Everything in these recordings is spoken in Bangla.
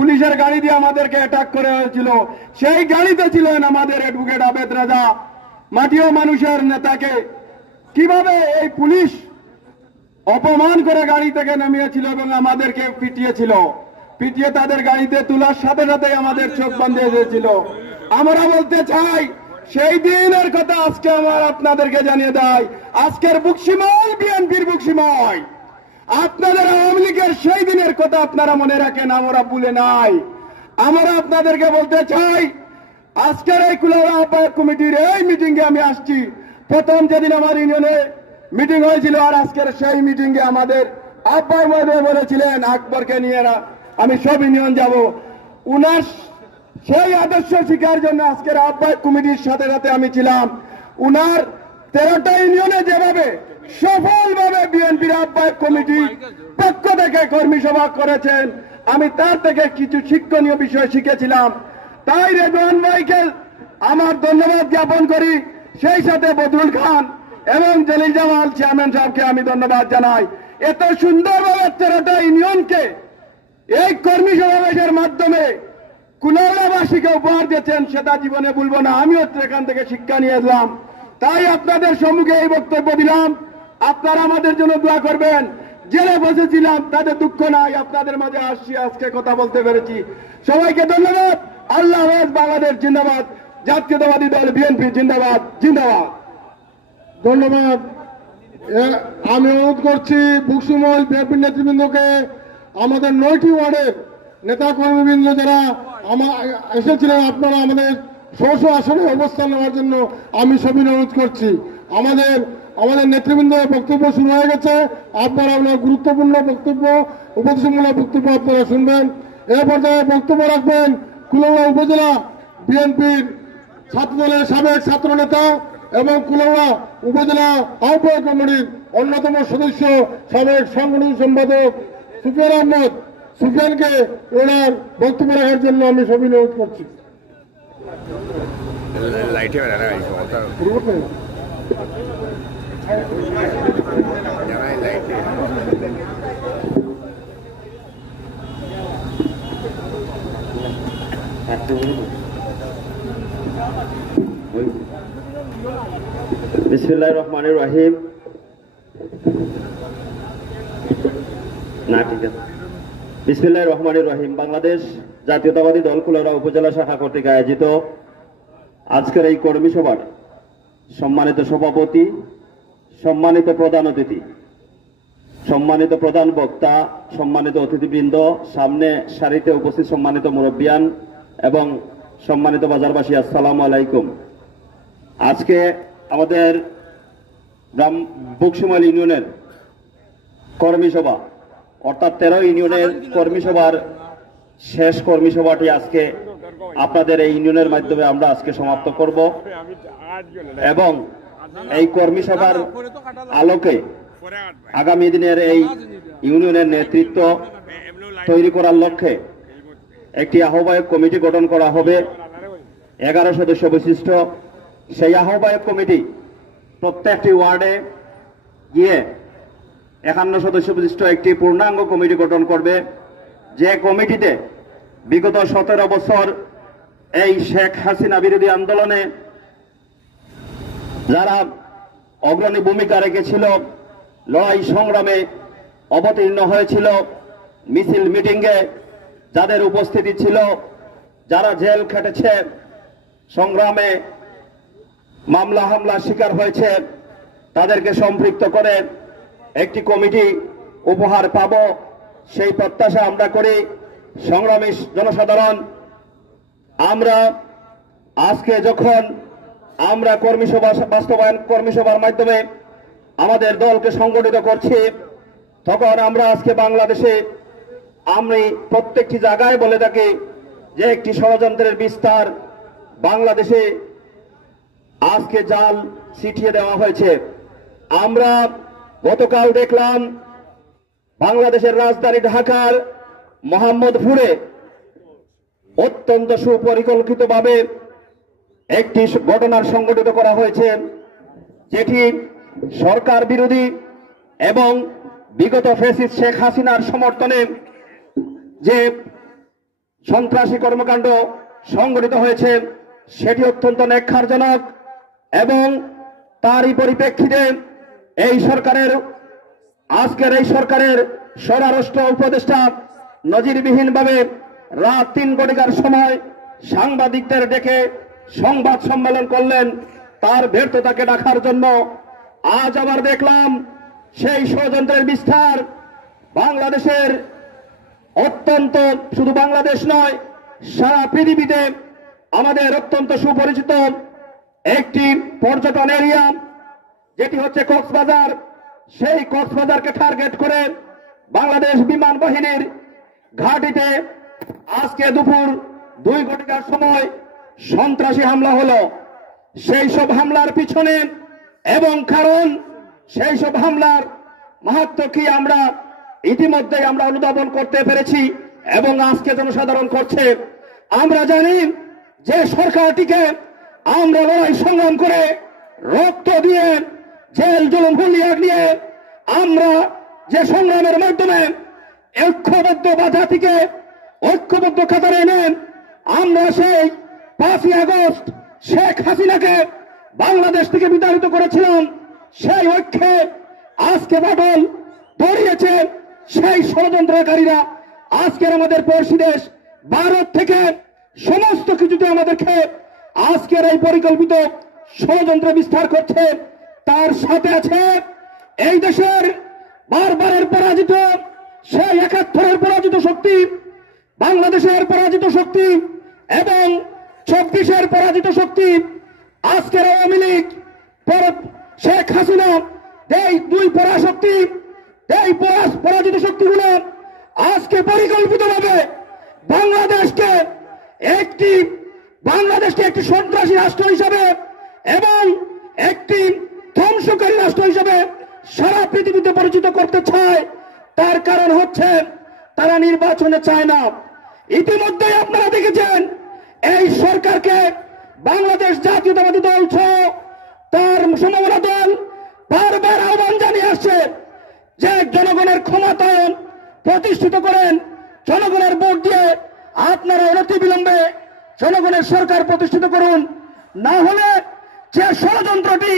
পুলিশের গাড়ি দিয়ে আমাদেরকে অ্যাটাক করা হয়েছিল। সেই গাড়িতে ছিলেন আমাদের অ্যাডভোকেট আবেদ রাজা, মাটিও মানুষের নেতাকে কিভাবে এই পুলিশ অপমান করে গাড়ি থেকে নামিয়েছিল এবং আমাদেরকে পিটিয়েছিল। পিটিয়ে তাদের গাড়িতে তোলার সাথে সাথে আমাদের চোখ বন্ধ হয়ে গিয়েছিল। আমরা বলতে চাই, সেই দিনের কথা আজকে আমার আপনাদেরকে জানিয়ে দেয়, আজকের বুকসিময় বিএনপির বুকসিময়। আপনাদের আওয়ামী লীগের সেই দিনের কথা আপনারা মনে রাখেন, আমরা ভুলে নাই। আমরা আপনাদেরকে বলতে চাই, আজকের এই কুলাউড়া আহ্বায়ক কমিটির এই মিটিংয়ে আমি আসছি। প্রথম যেদিন আমার ইউনিয়নে মিটিং হয়েছিল আর আজকের সেই মিটিংয়ে আমাদের আহ্বায়ক মহোদয় বলেছিলেন আকবরকে নিয়ে আমি সব ইউনিয়ন যাব। উনার সেই আদর্শ শিকার জন্য আজকের আহ্বায়ক কমিটির সাথে সাথে আমি ছিলাম। উনার 13টা ইউনিয়নে যেভাবে সফলভাবে বিএনপির আহ্বায়ক কমিটি পক্ষ থেকে কর্মী সভা করেছেন, আমি তার থেকে কিছু শিক্ষণীয় বিষয় শিখেছিলাম। তাই রেজওয়ান ভাইকে আমার ধন্যবাদ জ্ঞাপন করি, সেই সাথে বদরুল খান এবং জলিল জামাল চেয়ারম্যান সাহেবকে আমি ধন্যবাদ জানাই। এত সুন্দরভাবে 13টা ইউনিয়নকে এই কর্মী সমাবেশের মাধ্যমে কুলাউড়াবাসীকে উপহার দিয়েছেন, সেটা জীবনে ভুলব না। আমিও এখান থেকে শিক্ষা নিয়ে এলাম। তাই আপনাদের সম্মুখে এই বক্তব্য দিলাম। আপনারা আমাদের জন্য দোয়া করবেন। জেলে বসেছিলাম, তাদের দুঃখ নাই, আপনাদের মাঝে আসছি, আজকে কথা বলতে পেরেছি। সবাইকে ধন্যবাদ। আল্লাহ হাফেজ। বাংলাদেশ জিন্দাবাদ। জাতীয়তাবাদী দল বিএনপি জিন্দাবাদ জিন্দাবাদ। ধন্যবাদ। আমি অনুরোধ করছি বুকসিমল বিএনপি নেতৃবৃন্দকে, আমাদের 9টি ওয়ার্ডের নেতা কর্মীবৃন্দ যারা এসেছিলেন, আপনারা আমাদের স্ব আসনে অবস্থান নেওয়ার জন্য আমি সবই অনুরোধ করছি। আমাদের নেতৃবৃন্দের বক্তব্য শুরু হয়ে গেছে। আপনারা আপনার গুরুত্বপূর্ণ বক্তব্য, উপদেশমূলক বক্তব্য আপনারা শুনবেন। এ পর্যায়ে বক্তব্য রাখবেন কুলাউড়া উপজেলা বিএনপির ছাত্রদলের সাবেক ছাত্র নেতা এবং কুলাউড়া উপজেলা আহ্বায়ক কমিটির অন্যতম সদস্য, সাবেক সাংগঠনিক সম্পাদক সুফিয়ান আহমদ। সুফিয়ানকে ওনার বক্তব্য রাখার জন্য আমি সবই অনুরোধ করছি। বিসমিল্লাহির রহমানির রহিম। বিসমিল্লাহির রহমানির রহিম। বাংলাদেশ জাতীয়তাবাদী দল কুলাউড়া উপজেলা শাখা কর্তৃক আয়োজিত আজকের এই কর্মী সভার সম্মানিত সভাপতি, সম্মানিত প্রধান অতিথি, সম্মানিত প্রধান বক্তা, সম্মানিত অতিথিবৃন্দ, সামনে সারিতে উপস্থিত সম্মানিত মুরব্বিয়ান এবং সম্মানিত বাজারবাসী, আসসালামু আলাইকুম। আজকে আমাদের বুকসিমল ইউনিয়নের কর্মী সভা, অর্থাৎ 13 ইউনিয়নের কর্মী সভার শেষ কর্মী সভাটি আজকে আপনাদের এই ইউনিয়নের মাধ্যমে আমরা আজকে সমাপ্ত করব এবং এই কর্মী সভার আলোকে আগামী দিনের এই ইউনিয়নের নেতৃত্ব তৈরি করার লক্ষ্যে একটি আহ্বায়ক কমিটি গঠন করা হবে 11 সদস্য বিশিষ্ট। সেই আহ্বায়ক কমিটি প্রত্যেকটি ওয়ার্ডে গিয়ে 51 সদস্য বিশিষ্ট একটি পূর্ণাঙ্গ কমিটি গঠন করবে, যে কমিটিতে বিগত 17 বছর এই শেখ হাসিনা বিরোধী আন্দোলনে যারা অগ্রণী ভূমিকা রেখেছিল, লড়াই সংগ্রামে অবতীর্ণ হয়েছিল, মিছিল মিটিংয়ে যাদের উপস্থিতি ছিল, যারা জেল খেটেছে, সংগ্রামে মামলা হামলা শিকার হয়েছে, তাদেরকে সম্পৃক্ত করে একটি কমিটি উপহার পাব, সেই প্রত্যাশা আমরা করি। সংগ্রামী জনসাধারণ, আমরা আজকে যখন আমরা কর্মী সভা বাস্তবায়ন কর্মী সভার মাধ্যমে আমাদের দলকে সংগঠিত করছি, তখন আমরা আজকে বাংলাদেশে আমি প্রত্যেকটি জায়গায় বলে থাকি যে একটি ষড়যন্ত্রের বিস্তার বাংলাদেশে আজকে জাল ছিটিয়ে দেওয়া হয়েছে। আমরা গতকাল দেখলাম বাংলাদেশের রাজধানী ঢাকার মোহাম্মদপুরে অত্যন্ত সুপরিকল্পিতভাবে একটি ঘটনার সংগঠিত করা হয়েছে, যেটি সরকার বিরোধী এবং বিগত ফ্যাসিস্ট শেখ হাসিনার সমর্থনে যে সন্ত্রাসী কর্মকাণ্ড সংঘটিত হয়েছে সেটি অত্যন্ত ন্যাক্কারজনক এবং তারই পরিপ্রেক্ষিতে আজকের এই সরকারের স্বরাষ্ট্র উপদেষ্টা নজিরবিহীনভাবে রাত 3 ঘটিকার সময় সাংবাদিকদের ডেকে সংবাদ সম্মেলন করলেন তার ব্যর্থতাকে ঢাকার জন্য। আজ আবার দেখলাম সেই ষড়যন্ত্রের বিস্তার বাংলাদেশের অত্যন্ত, শুধু বাংলাদেশ নয় সারা পৃথিবীতে আমাদের অত্যন্ত সুপরিচিত একটি পর্যটন এরিয়া যেটি হচ্ছে কক্সবাজার। সেই কক্সবাজারকে টার্গেট করে বাংলাদেশ বিমান বাহিনীর ঘাঁটিতে আজকে দুপুর 2 ঘটিকার সময় সন্ত্রাসী হামলা হলো। সেই সব হামলার পিছনে এবং কারণ, সেই সব হামলার মাহাত্ম্য কি আমরা ইতিমধ্যেই আমরা অনুধাবন করতে পেরেছি এবং আজকে জনসাধারণ করছে। আমরা জানি যে সরকারটিকে আমরা লড়াই সংগ্রাম করে রক্ত দিয়ে জেল জুলুম হুলিয়া নিয়ে আমরা যে সংগ্রামের মাধ্যমে ঐক্যবদ্ধ বা জাতিকে ঐক্যবদ্ধ কাতারে এনে আমরা সেই 5ই আগস্ট শেখ হাসিনাকে বাংলাদেশ থেকে বিতাড়িত করেছিলাম, সেই ঐক্যে আজকে বাদল ধরিয়েছে সেই ষড়যন্ত্রকারীরা। আজকের আমাদের পড়শি দেশ ভারত থেকে সমস্ত কিছুতে আমাদেরকে আজকের এই পরিকল্পিত ষড়যন্ত্র বিস্তার করছে। তার সাথে আছে এই দেশের বারবারের পরাজিত সেই 71-এর পরাজিত শক্তি, বাংলাদেশের পরাজিত শক্তি এবং 24-এর পরাজিত শক্তি। আজকের আওয়ামী লীগ, শেখ হাসিনা, এই 2 পরাশক্তি, এই পরাজিত শক্তিগুলো আজকে পরিকল্পিতভাবে বাংলাদেশকে একটি সন্ত্রাসী রাষ্ট্র হিসাবে এবং একটি ধ্বংসকারী রাষ্ট্র হিসাবে সারা পৃথিবীতে পরিচিত করতে চায়। তার কারণ হচ্ছে তারা নির্বাচনে চায় না। ইতিমধ্যে আপনারা দেখেছেন এই সরকারকে বাংলাদেশ জাতীয়তাবাদী দল সহ তার সমমনা দল বারবার আহ্বান জানিয়ে আসছে যে জনগণের ক্ষমতায়ন প্রতিষ্ঠিত করেন, জনগণের ভোট দিয়ে আপনারা অনতিবিলম্বে জনগণের সরকার প্রতিষ্ঠিত করুন, না হলে যে ষড়যন্ত্রটি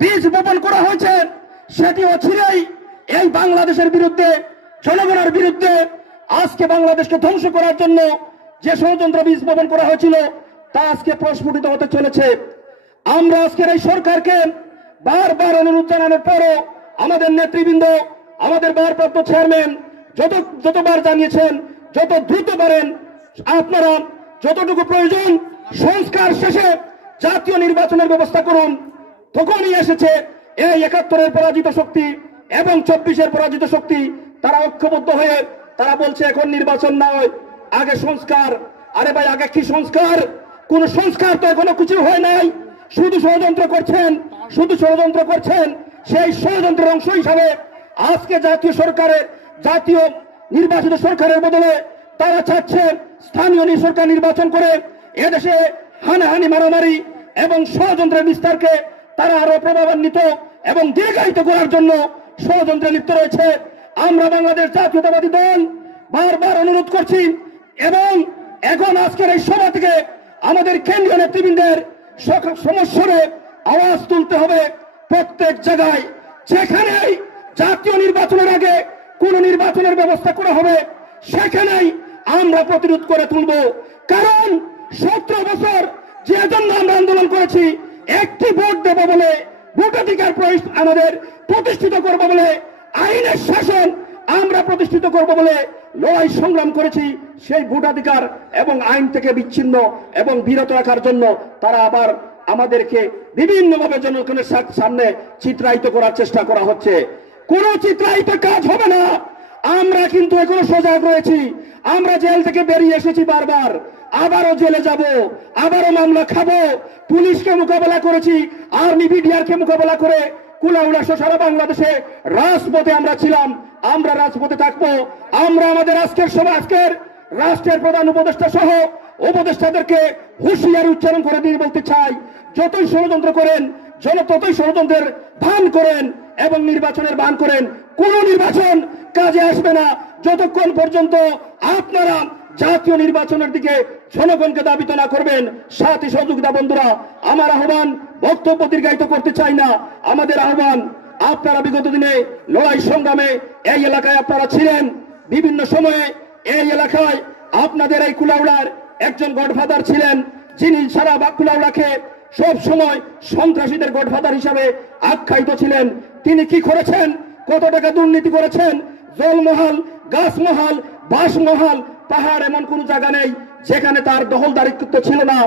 বীজ বপন করা হয়েছে সেটি অচিরেই এই বাংলাদেশের বিরুদ্ধে, জনগণের বিরুদ্ধে আজকে বাংলাদেশকে ধ্বংস করার জন্য যে ষড়যন্ত্র বীজ বপন করা হয়েছিল তা আজকে প্রস্ফুটিত হতে চলেছে। আমরা আজকের এই সরকারকে বারবার অনুরোধ জানানোর পরও আমাদের নেতৃবৃন্দ, আমাদের ভারপ্রাপ্ত চেয়ারম্যান যতবার জানিয়েছেন যত দ্রুত পারেন আপনারা যতটুকু প্রয়োজন সংস্কার শেষে জাতীয় নির্বাচনের ব্যবস্থা করুন। তখনই এসেছে এই 71-এর পরাজিত শক্তি এবং 24-এর পরাজিত শক্তি, তারা ঐক্যবদ্ধ হয়ে তারা বলছে এখন নির্বাচন নয়, আগে সংস্কার। আরে ভাই, আগে কি সংস্কার? কোন সংস্কার তো এখনো কিছু হয় নাই, শুধু ষড়যন্ত্র করছেন। সেই ষড়যন্ত্রের অংশ হিসাবে আজকে জাতীয় নির্বাচিত সরকারের বদলে তারা চাচ্ছে স্থানীয় সরকার নির্বাচন করে এদেশে হানাহানি, মারামারি এবং ষড়যন্ত্রের বিস্তারকে তারা আরো প্রভাবান্বিত এবং দীর্ঘায়িত করার জন্য ষড়যন্ত্রে লিপ্ত রয়েছে। আমরা বাংলাদেশ জাতীয়তাবাদী দল বারবার অনুরোধ করছি এবং এখন আজকের এই সভা থেকে আমাদের কেন্দ্রীয় নেতৃবৃন্দের সমস্যারে আওয়াজ তুলতে হবে। প্রত্যেক জায়গায় যেখানেই জাতীয় নির্বাচনের আগে কোন নির্বাচনের ব্যবস্থা করা হবে সেখানেই আমরা প্রতিরোধ করে তুলব। কারণ 17 বছর যে জন্য আমরা আন্দোলন করেছি, একটি ভোট দেব বলে, ভোটাধিকার আমাদের প্রতিষ্ঠিত করব বলে, আইনের শাসন আমরা প্রতিষ্ঠিত করব বলে লড়াই সংগ্রাম করেছি, সেই ভোটাধিকার এবং আইন থেকে বিচ্ছিন্ন এবং বিরত রাখার জন্য তারা আবার আমাদেরকে বিভিন্নভাবে জনগণের সামনে চিত্রায়িত করার চেষ্টা করা হচ্ছে। কোন চিত্রায়িত কাজ হবে না। আমরা কিন্তু এখনো সজাগ রয়েছি। আমরা জেল থেকে বেরিয়ে এসেছি বারবার, আবারও জেলে যাব, আবারও মামলা খাবো। পুলিশকে মোকাবেলা করেছি, আর্মি বিডিআরকে মোকাবেলা করে কুলাউড়া সারা বাংলাদেশে রাজপথে আমরা ছিলাম, আমরা রাজপথে থাকবো। আমরা আমাদের আজকের রাষ্ট্রের প্রধান উপদেষ্টা সহ উপদেষ্টাদেরকে হুঁশিয়ারি উচ্চারণ করে দিয়ে বলতে চাই, যতই ষড়যন্ত্র করেন, ততই ষড়যন্ত্রের ভান করেন এবং নির্বাচনের ভান করেন, কোন নির্বাচন কাজে আসবে না যতক্ষণ পর্যন্ত আপনারা জাতীয় নির্বাচনের দিকে জনগণকে দাবিত না করবেন। সাথী সহযোগিতা বন্ধুরা, আমার আহ্বান, বক্তব্য দীর্ঘায়িত করতে চাই না, আমাদের আহ্বান, আপনারা বিগত দিনে লড়াই সংগ্রামে এই এলাকায় আপনারা ছিলেন, বিভিন্ন সময়ে এই এলাকায় আপনাদের এই কুলাউড়ার একজন গডফাদার ছিলেন, যিনি সারা কুলাউড়াকে সব সময় সন্ত্রাসীদের গডফাদার হিসাবে আখ্যায়িত ছিলেন। তিনি কি করেছেন, কত টাকা দুর্নীতি করেছেন? জলমহল, গাছমহল, বাঁশমহল, পাহাড় এমন কোন জায়গা নেই যেখানে তার দখলদারিত্ব ছিল না।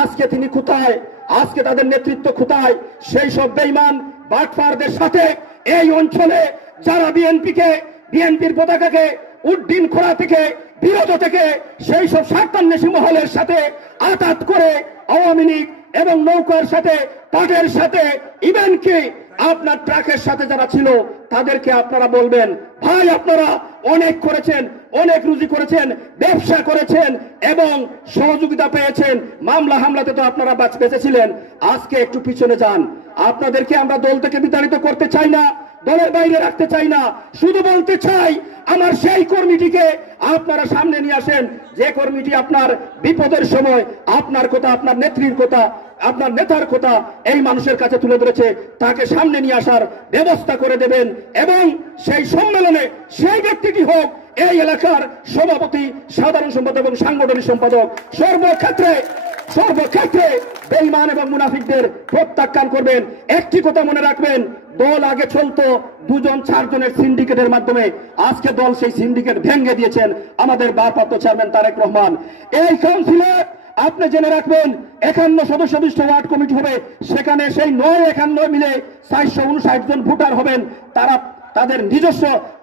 আজকে তিনি কোথায়? আজকে তাদের নেতৃত্ব কোথায়? সেই সব বেঈমান বাটফারদের সাথে এই অঞ্চলে যারা বিএনপির পতাকাকে উড্ডীন করা থেকে বিরত থেকে সেই সব স্বার্থান্বেষী মহলের সাথে আঘাত করে আওয়ামী লীগ এবং নৌকার সাথে, পাটের সাথে, ইভেন কি আপনার ট্রাকের সাথে যারা ছিল তাদেরকে আপনারা বলবেন, ভাই আপনারা অনেক করেছেন, অনেক রুজি করেছেন, ব্যবসা করেছেন এবং সহযোগিতা পেয়েছেন, মামলা হামলাতে তো আপনারা বেঁচেছিলেন। আজকে একটু পিছনে যান। আপনাদেরকে আমরা দল থেকে বিতাড়িত করতে চাই না, দলের বাইরে রাখতে চাই না, শুধু বলতে চাই আমার সেই কর্মীটিকে আপনারা সামনে নিয়ে আসেন, যে কর্মীটি আপনার বিপদের সময় আপনার কথা, আপনার নেত্রীর কথা, আপনার নেতার কথা এই মানুষের কাছে তুলে ধরেছে, তাকে সামনে নিয়ে আসার ব্যবস্থা করে দেবেন এবং সেই সম্মেলনে সেই ব্যক্তিটি হোক এই এলাকার সভাপতি, সাধারণ সম্পাদক এবং সাংগঠনিক সম্পাদক। সর্বক্ষেত্রে বেঈমান এবং মুনাফিকদের প্রত্যাখ্যান করবেন। একটি কথা মনে রাখবেন, দল আগে চলতো 2-4 জনের সিন্ডিকেটের মাধ্যমে, আজকে দল সেই সিন্ডিকেট ভেঙে দিয়েছেন আমাদের ভারপ্রাপ্ত চেয়ারম্যান তারেক রহমান। এই কাউন্সিলে আপনি জেনে রাখবেন 51 সদস্য বিশিষ্ট ওয়ার্ড কমিটি হবে, সেখানে সেই 9-51 মিলে 459 জন ভোটার হবেন।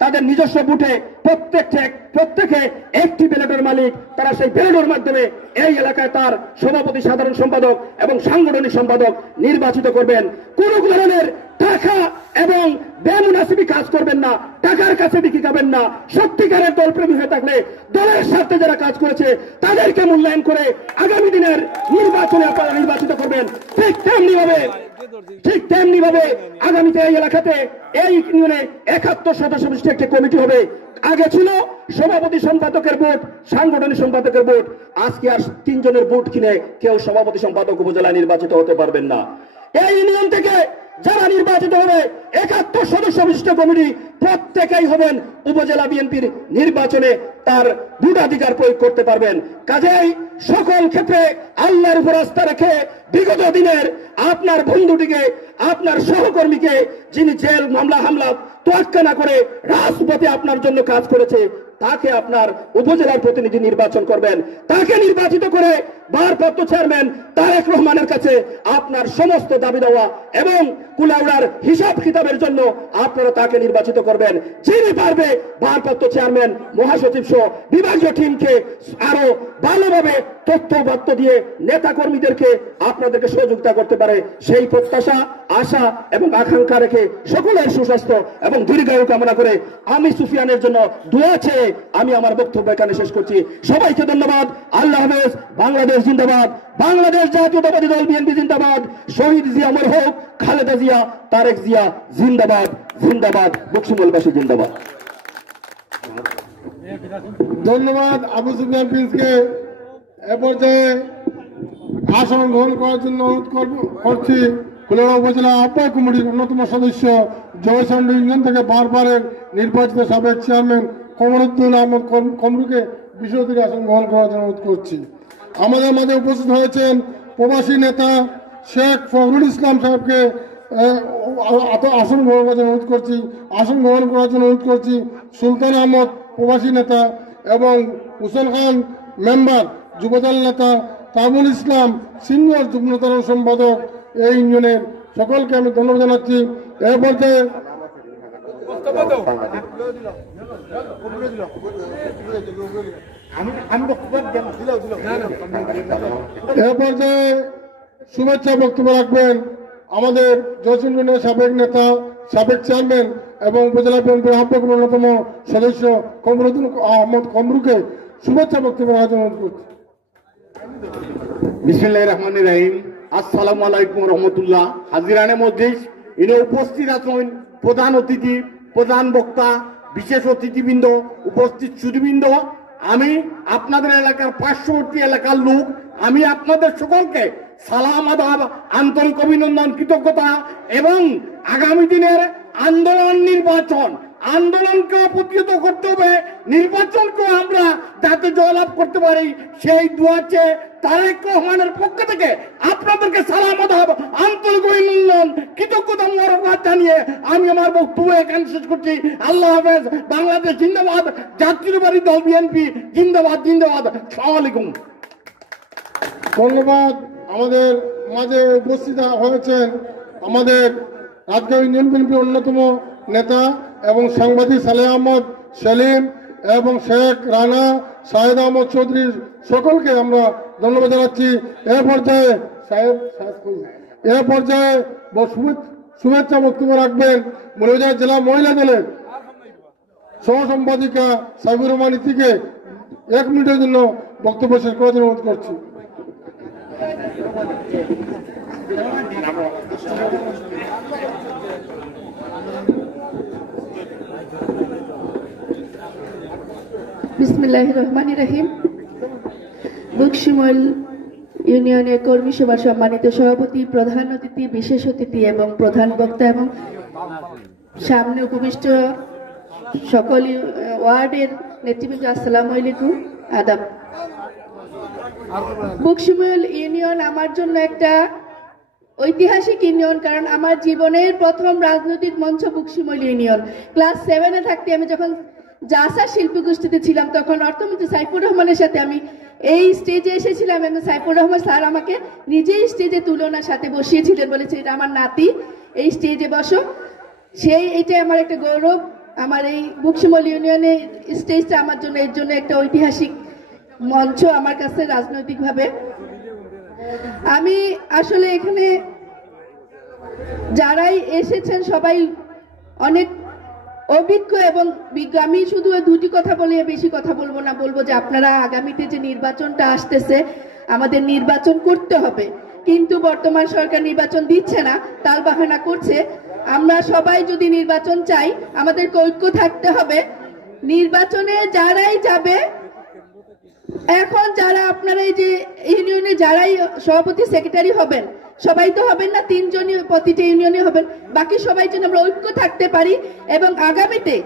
তাদের নিজস্ব বুথে প্রত্যেকে একটি ব্যালটের মালিক। তারা সেই ব্যালটের মাধ্যমে এই এলাকায় তার সভাপতি, সাধারণ সম্পাদক এবং সাংগঠনিক সম্পাদক নির্বাচিত করবেন। কোন ধরনের টাকা এবং বেমুনাসিবি কাজ করবেন না, টাকার কাছে বিক্রি করবেন না। সত্যিকারের দলপ্রেমী হয়ে থাকলে দলের স্বার্থে যারা কাজ করেছে তাদেরকে মূল্যায়ন করে আগামী দিনের নির্বাচনে আপনারা নির্বাচিত করবেন। ঠিক তেমনি ভাবে আগামীতে এই এলাকাতে এই ইউনিয়নে 71 সদস্য বিশিষ্ট একটি কমিটি হবে। আগে ছিল সভাপতি সম্পাদকের ভোট, সাংগঠনিক সম্পাদকের ভোট, আজকে আর 3 জনের ভোট কিনে কেউ সভাপতি সম্পাদক উপজেলা নির্বাচিত হতে পারবেন না। এই ইউনিয়ন থেকে যারা নির্বাচিত হবে 71 সদস্য বিশিষ্ট কমিটি প্রত্যেকেই হবেন উপজেলা বিএনপির নির্বাচনে তার ভোটাধিকার প্রয়োগ করতে পারবেন। কাজেই সকল ক্ষেত্রে আল্লাহর উপর আস্থা রেখে বিগত দিনের আপনার বন্ধুটিকে, আপনার সহকর্মীকে, যিনি জেল মামলা হামলা তোয়াক্কা না করে রাজপথে আপনার জন্য কাজ করেছে, তাকে আপনার উপজেলার প্রতিনিধি নির্বাচন করবেন। তাকে নির্বাচিত করে ভারপ্রাপ্ত চেয়ারম্যান তারেক রহমানের কাছে আপনার সমস্ত দাবি দেওয়া এবং কুলাউড়ার হিসাব কিতাবের জন্য আপনারা তাকে নির্বাচিত করবেন। যিনি পারবে ভারপ্রাপ্ত চেয়ারম্যান, মহাসচিব সহ বিভাগীয় টিমকে আরো ভালোভাবে তথ্য দিয়ে নেতা কর্মীদেরকে আপনাদেরকে সহযোগিতা করতে পারে, সেই প্রত্যাশা, আশা এবং আকাঙ্ক্ষা রেখে সকলের সুস্বাস্থ্য এবং দীর্ঘায়ু কামনা করে আমি সুফিয়ানের জন্য দোয়া চেয়ে আমি আমার বক্তব্য এখানে শেষ করছি। সবাইকে ধন্যবাদ। আল্লাহ হাফেজ। বাংলাদেশ জিন্দাবাদ। বাংলাদেশ জাতীয়তাবাদী দল বিএনপি জিন্দাবাদ। শহীদ জিয়া অমর হোক, খালেদা জিয়া, তারেক জিয়া জিন্দাবাদ। জিন্দাবাদ। বকশিমলবাসী জিন্দাবাদ। ধন্যবাদ আবু সুফিয়ান প্রিন্সকে। এ পর্যায়ে আসন গ্রহণ করার জন্য অনুরোধ করছি কুলাউড়া উপজেলা আহ্বায়ক কমিটির অন্যতম সদস্য জয়চন্ড ইউনিয়ন থেকে বারবারের নির্বাচিত সাবেক চেয়ারম্যান কমরুদ্দিন আহমদ কমরুকে বিষয় থেকে আসন গ্রহণ করার জন্য অনুরোধ করছি। আমাদের মাঝে উপস্থিত হয়েছেন প্রবাসী নেতা শেখ ফখরুল ইসলাম সাহেবকে আসন গ্রহণ করার জন্য অনুরোধ করছি। আসন গ্রহণ করার জন্য অনুরোধ করছি সুলতান আহমদ প্রবাসী নেতা এবং হুসেন খান মেম্বার যুবদল নেতা, তাবুল ইসলাম সিনিয়র যুগ্ম সাধারণ সম্পাদক এই ইউনিয়নের। সকলকে আমি ধন্যবাদ জানাচ্ছি। এ পর্যায়ে শুভেচ্ছা বক্তব্য রাখবেন আমাদের জয়চন্ড ইউনিয়নের সাবেক নেতা, সাবেক চেয়ারম্যান এবং উপজেলা বিএনপির আহ্বায়ক অন্যতম সদস্য কমরুদ্দিন আহমদ কমরুকে শুভেচ্ছা বক্তব্য রাখার জন্য অনুরোধ করছি। বিসমিল্লাহির রহমানির রহিম। আসসালামু আলাইকুম রহমতুল্লাহ। হাজিরানে মজলিস ইনি উপস্থিত আছেন প্রধান অতিথি, প্রধান বক্তা, বিশেষ অতিথিবৃন্দ, উপস্থিত সুধীবৃন্দ আমি আপনাদের এলাকার পার্শ্ববর্তী এলাকার লোক, আমি আপনাদের সকলকে সালাম আদাব, আন্তরিক অভিনন্দন, কৃতজ্ঞতা এবং আগামী দিনের আন্দোলনকেও প্রতিহত করতে হবে, নির্বাচনকেও আমরা যাতে জয়লাভ করতে পারি সেই দোয়া চেয়ে তারেক রহমানের পক্ষ থেকে আপনাদেরকে সালাম আদাব, আন্তরিক অভিনন্দন, কৃতজ্ঞতা মোবারকবাদ জানিয়ে আমি আমার বক্তব্য এখানে শেষ করছি। আল্লাহ হাফেজ। বাংলাদেশ জিন্দাবাদ, জাতীয়তাবাদী দল বিএনপি জিন্দাবাদ জিন্দাবাদ। আসসালামু আলাইকুম। ধন্যবাদ। আমাদের মাঝে উপস্থিত হয়েছেন আমাদের রাজশাহী ইউনিয়ন বিএনপির অন্যতম নেতা এবং সাংবাদিক সালেহ আহমদ সেলিম এবং শেখ রানা, শাহেদ আহমদ চৌধুরী, সকলকে আমরা ধন্যবাদ জানাচ্ছি। এ পর্যায়ে শুভেচ্ছা বক্তব্য রাখবেন মৌলভীবাজার জেলা মহিলা দলের সহ সম্পাদিকা সাইবুর রহমান ইতিকে 1 মিনিটের জন্য বক্তব্য শেষ করার জন্য অনুরোধ করছি। বিসমিল্লাহির রহমানির রহিম। বুকশিমল ইউনিয়নের কর্মী সভার সম্মানিত সভাপতি, প্রধান অতিথি, বিশেষ অতিথি এবং প্রধান বক্তা এবং সামনে উপবিষ্ট সকল ওয়ার্ডের নেতৃবৃন্দ, আসসালামু আলাইকুম, আদাব। বুকশিমল ইউনিয়ন আমার জন্য একটা ঐতিহাসিক ইউনিয়ন, কারণ আমার জীবনের প্রথম রাজনৈতিক মঞ্চ বুকশিমল ইউনিয়ন। ক্লাস 7-এ থাকতে আমি যখন জাসা শিল্পী গোষ্ঠীতে ছিলাম, তখন অর্থমন্ত্রী সাইফুর রহমানের সাথে আমি এই স্টেজে এসেছিলাম এবং সাইফুর রহমান স্যার আমাকে নিজেই স্টেজে তুলনার সাথে বসিয়েছিলেন, বলেছে এটা আমার নাতি, এই স্টেজে বসো। এটাই আমার একটা গৌরব। আমার এই বুকশিমল ইউনিয়নের স্টেজটা আমার জন্য এর জন্য একটা ঐতিহাসিক মঞ্চ আমার কাছে রাজনৈতিকভাবে। আমি আসলে এখানে যারাই এসেছেন সবাই অনেক অভিজ্ঞ এবং বিজ্ঞ। আমি শুধু দুটি কথা বলে বেশি কথা বলবো না, বলবো যে আপনারা আগামীতে যে নির্বাচনটা আসতেছে, আমাদের নির্বাচন করতে হবে, কিন্তু বর্তমান সরকার নির্বাচন দিচ্ছে না, টালবাহানা করছে। আমরা সবাই যদি নির্বাচন চাই, আমাদেরকে ঐক্য থাকতে হবে। নির্বাচনে যারাই যাবে, এখন যারা আপনারা এই যে ইউনিয়নে যারাই সভাপতি সেক্রেটারি হবেন, সবাই তো হবেন না, 3 জনই প্রতিটি ইউনিয়নে হবেন, বাকি সবাই যেন আমরা ঐক্য থাকতে পারি এবং আগামীতে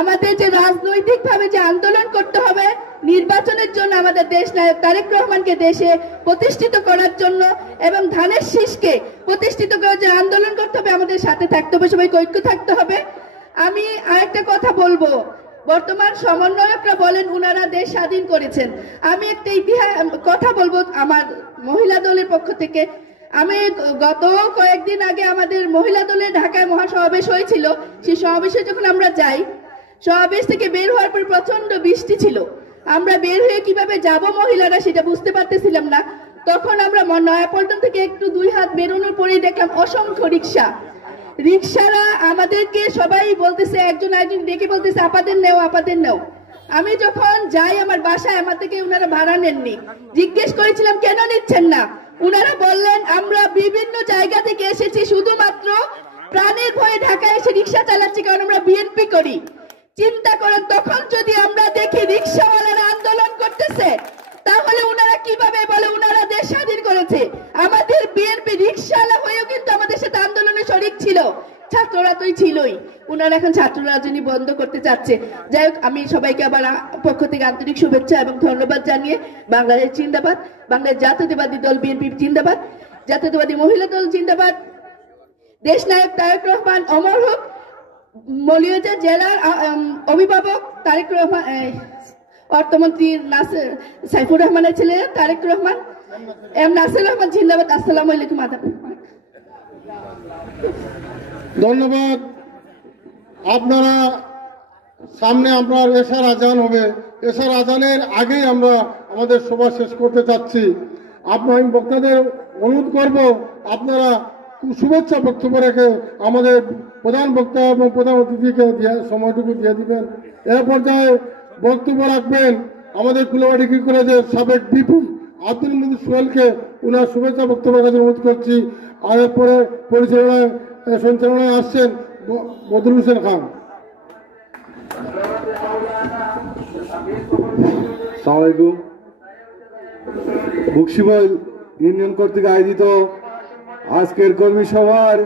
আমাদের যে রাজনৈতিকভাবে যে আন্দোলন করতে হবে নির্বাচনের জন্য, আমাদের দেশ নায়ক তারেক রহমানকে দেশে প্রতিষ্ঠিত করার জন্য এবং ধানের শীষকে প্রতিষ্ঠিত করার যে আন্দোলন করতে হবে, আমাদের সাথে থাকতে হবে, সবাইকে ঐক্য থাকতে হবে। আমি আরেকটা কথা বলবো, বর্তমান সমন্বয়করা বলেন উনারা দেশ স্বাধীন করেছেন। আমি একটা কথা বলবো আমার মহিলা দলের পক্ষ থেকে। আমি গত কয়েকদিন আগে আমাদের মহিলা দলের ঢাকায় মহাসমাবেশ হয়েছিল। সেই সমাবেশে যখন আমরা যাই, সমাবেশ থেকে বের হওয়ার পর প্রচন্ড বৃষ্টি ছিল। আমরা বের হয়ে কিভাবে যাব মহিলারা সেটা বুঝতে পারতেছিলাম না। তখন আমরা নয়াপল্টন থেকে একটু 2 হাত বেরোনোর পরেই দেখলাম অসংখ্য রিক্সারা আমাদেরকে সবাই বলতেছে, একজন ডেকে বলতেছে আপাদের নেও। আমি যখন যাই আমার বাসায়, আমার থেকে উনারা ভাড়া নেননি। জিজ্ঞেস করেছিলাম কেন নিচ্ছেন না, উনারা বললেন আমরা বিভিন্ন জায়গা থেকে এসেছি, শুধুমাত্র প্রাণের ভয়ে ঢাকায় এসে রিক্সা চালাচ্ছি, কারণ আমরা বিএনপি করি। চিন্তা করেন, তখন যদি আমরা দেখি রিক্সাওয়ালারা আন্দোলন করতেছে, তাহলে উনারা কিভাবে বলে উনারা দেশ স্বাধীন করেছে? আমাদের বিএনপি রিক্সাওয়ালা হয়েও কিন্তু আমাদের সাথে আন্দোলনে শরিক ছিল, ছাত্ররা তোই ছিলই। উনারা এখন ছাত্র রাজনীতি বন্ধ করতে চাচ্ছে। যাই হোক, আমি সবাইকে আবার পক্ষ থেকে আন্তরিক শুভেচ্ছা এবং ধন্যবাদ জানিয়ে বাংলাদেশ জিন্দাবাদ, বাংলাদেশ জাতীয়তাবাদী দল বিএনপি জিন্দাবাদ, জাতীয়তাবাদী মহিলা দল জিন্দাবাদ, দেশ নায়ক তারেক রহমান অমর হোক, মৌলভীবাজার জেলার অভিভাবক তারেক রহমান, অর্থমন্ত্রী সাইফুর রহমানের ছেলে তারেক রহমান, নাসির রহমান জিন্দাবাদ। আসসালামু আলাইকুম, আদাব। ধন্যবাদ। আপনারা সামনে আপনার এশার আজান হবে, এশার আজানের আগেই আমরা আমাদের সভা শেষ করতে চাচ্ছি। আমি বক্তাদের অনুরোধ করব আপনারা শুভেচ্ছা বক্তব্য রেখে আমাদের প্রধান বক্তা এবং প্রধান অতিথিকে সময়টুকু দিয়ে দিবেন। এ পর্যায়ে বক্তব্য রাখবেন আমাদের কুলাবা ডিগ্রি কলেজের সাবেক বিপি আব্দুল মজিদ সোহেলকে উনার শুভেচ্ছা বক্তব্যের কাছে অনুরোধ করছি। আর এরপরে সঞ্চালনায় আসছেন বদরুল হোসেন খান। আসসালামু আলাইকুম। বকশিবল ইউনিয়ন কর্তৃক আয়োজিত আজকের কর্মী সভার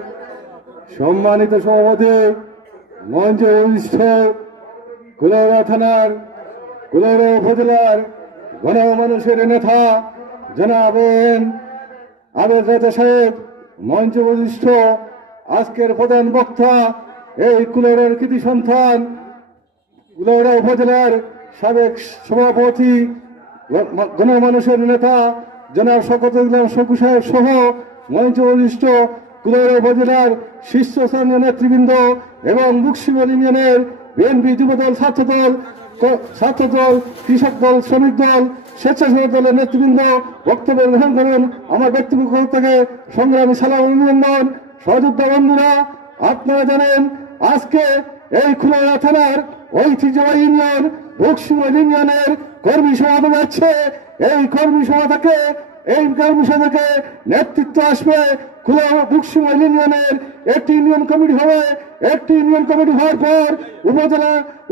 সম্মানিত সভাপতি, মঞ্চে উপবিষ্ট কুলাউড়া থানার কুলাউড়া উপজেলার গণমানুষের নেতা জনাব আবেদ রাজা সাহেব, মঞ্চে উপবিষ্ট আজকের প্রধান বক্তা এই কুলাউড়ার কৃতি সন্তান কুলাউড়া উপজেলার সাবেক সভাপতি গণমানুষের নেতা জনাব শওকত ইসলাম শকু সাহেব সহ মঞ্চে উপবিষ্ট কুলাউড়া উপজেলার শীর্ষস্থানীয় নেতৃবৃন্দ এবং বকশিবল ইউনিয়নের বিএনপি যুবদল, ছাত্রদল, কৃষক দল, শ্রমিক দল, স্বেচ্ছাসেবক দলের নেতৃবৃন্দ বক্তব্য গ্রহণ করুন। আমার ব্যক্তিগত থেকে সংগ্রামী সালাম অভিনন্দন। সহযোদ্ধা বন্ধুরা, আপনারা জানেন আজকে এই কুলাউড়া থানার ঐতিহ্যবাহী ইউনিয়ন বকশিবল ইউনিয়নের কর্মী সভা যাচ্ছে। এই কর্মী সভা থেকে নেতৃত্ব আসবে বকশিবল ইউনিয়নের একটি ইউনিয়ন কমিটি হবে। একটি ইউনিয়ন কমিটি হওয়ার পর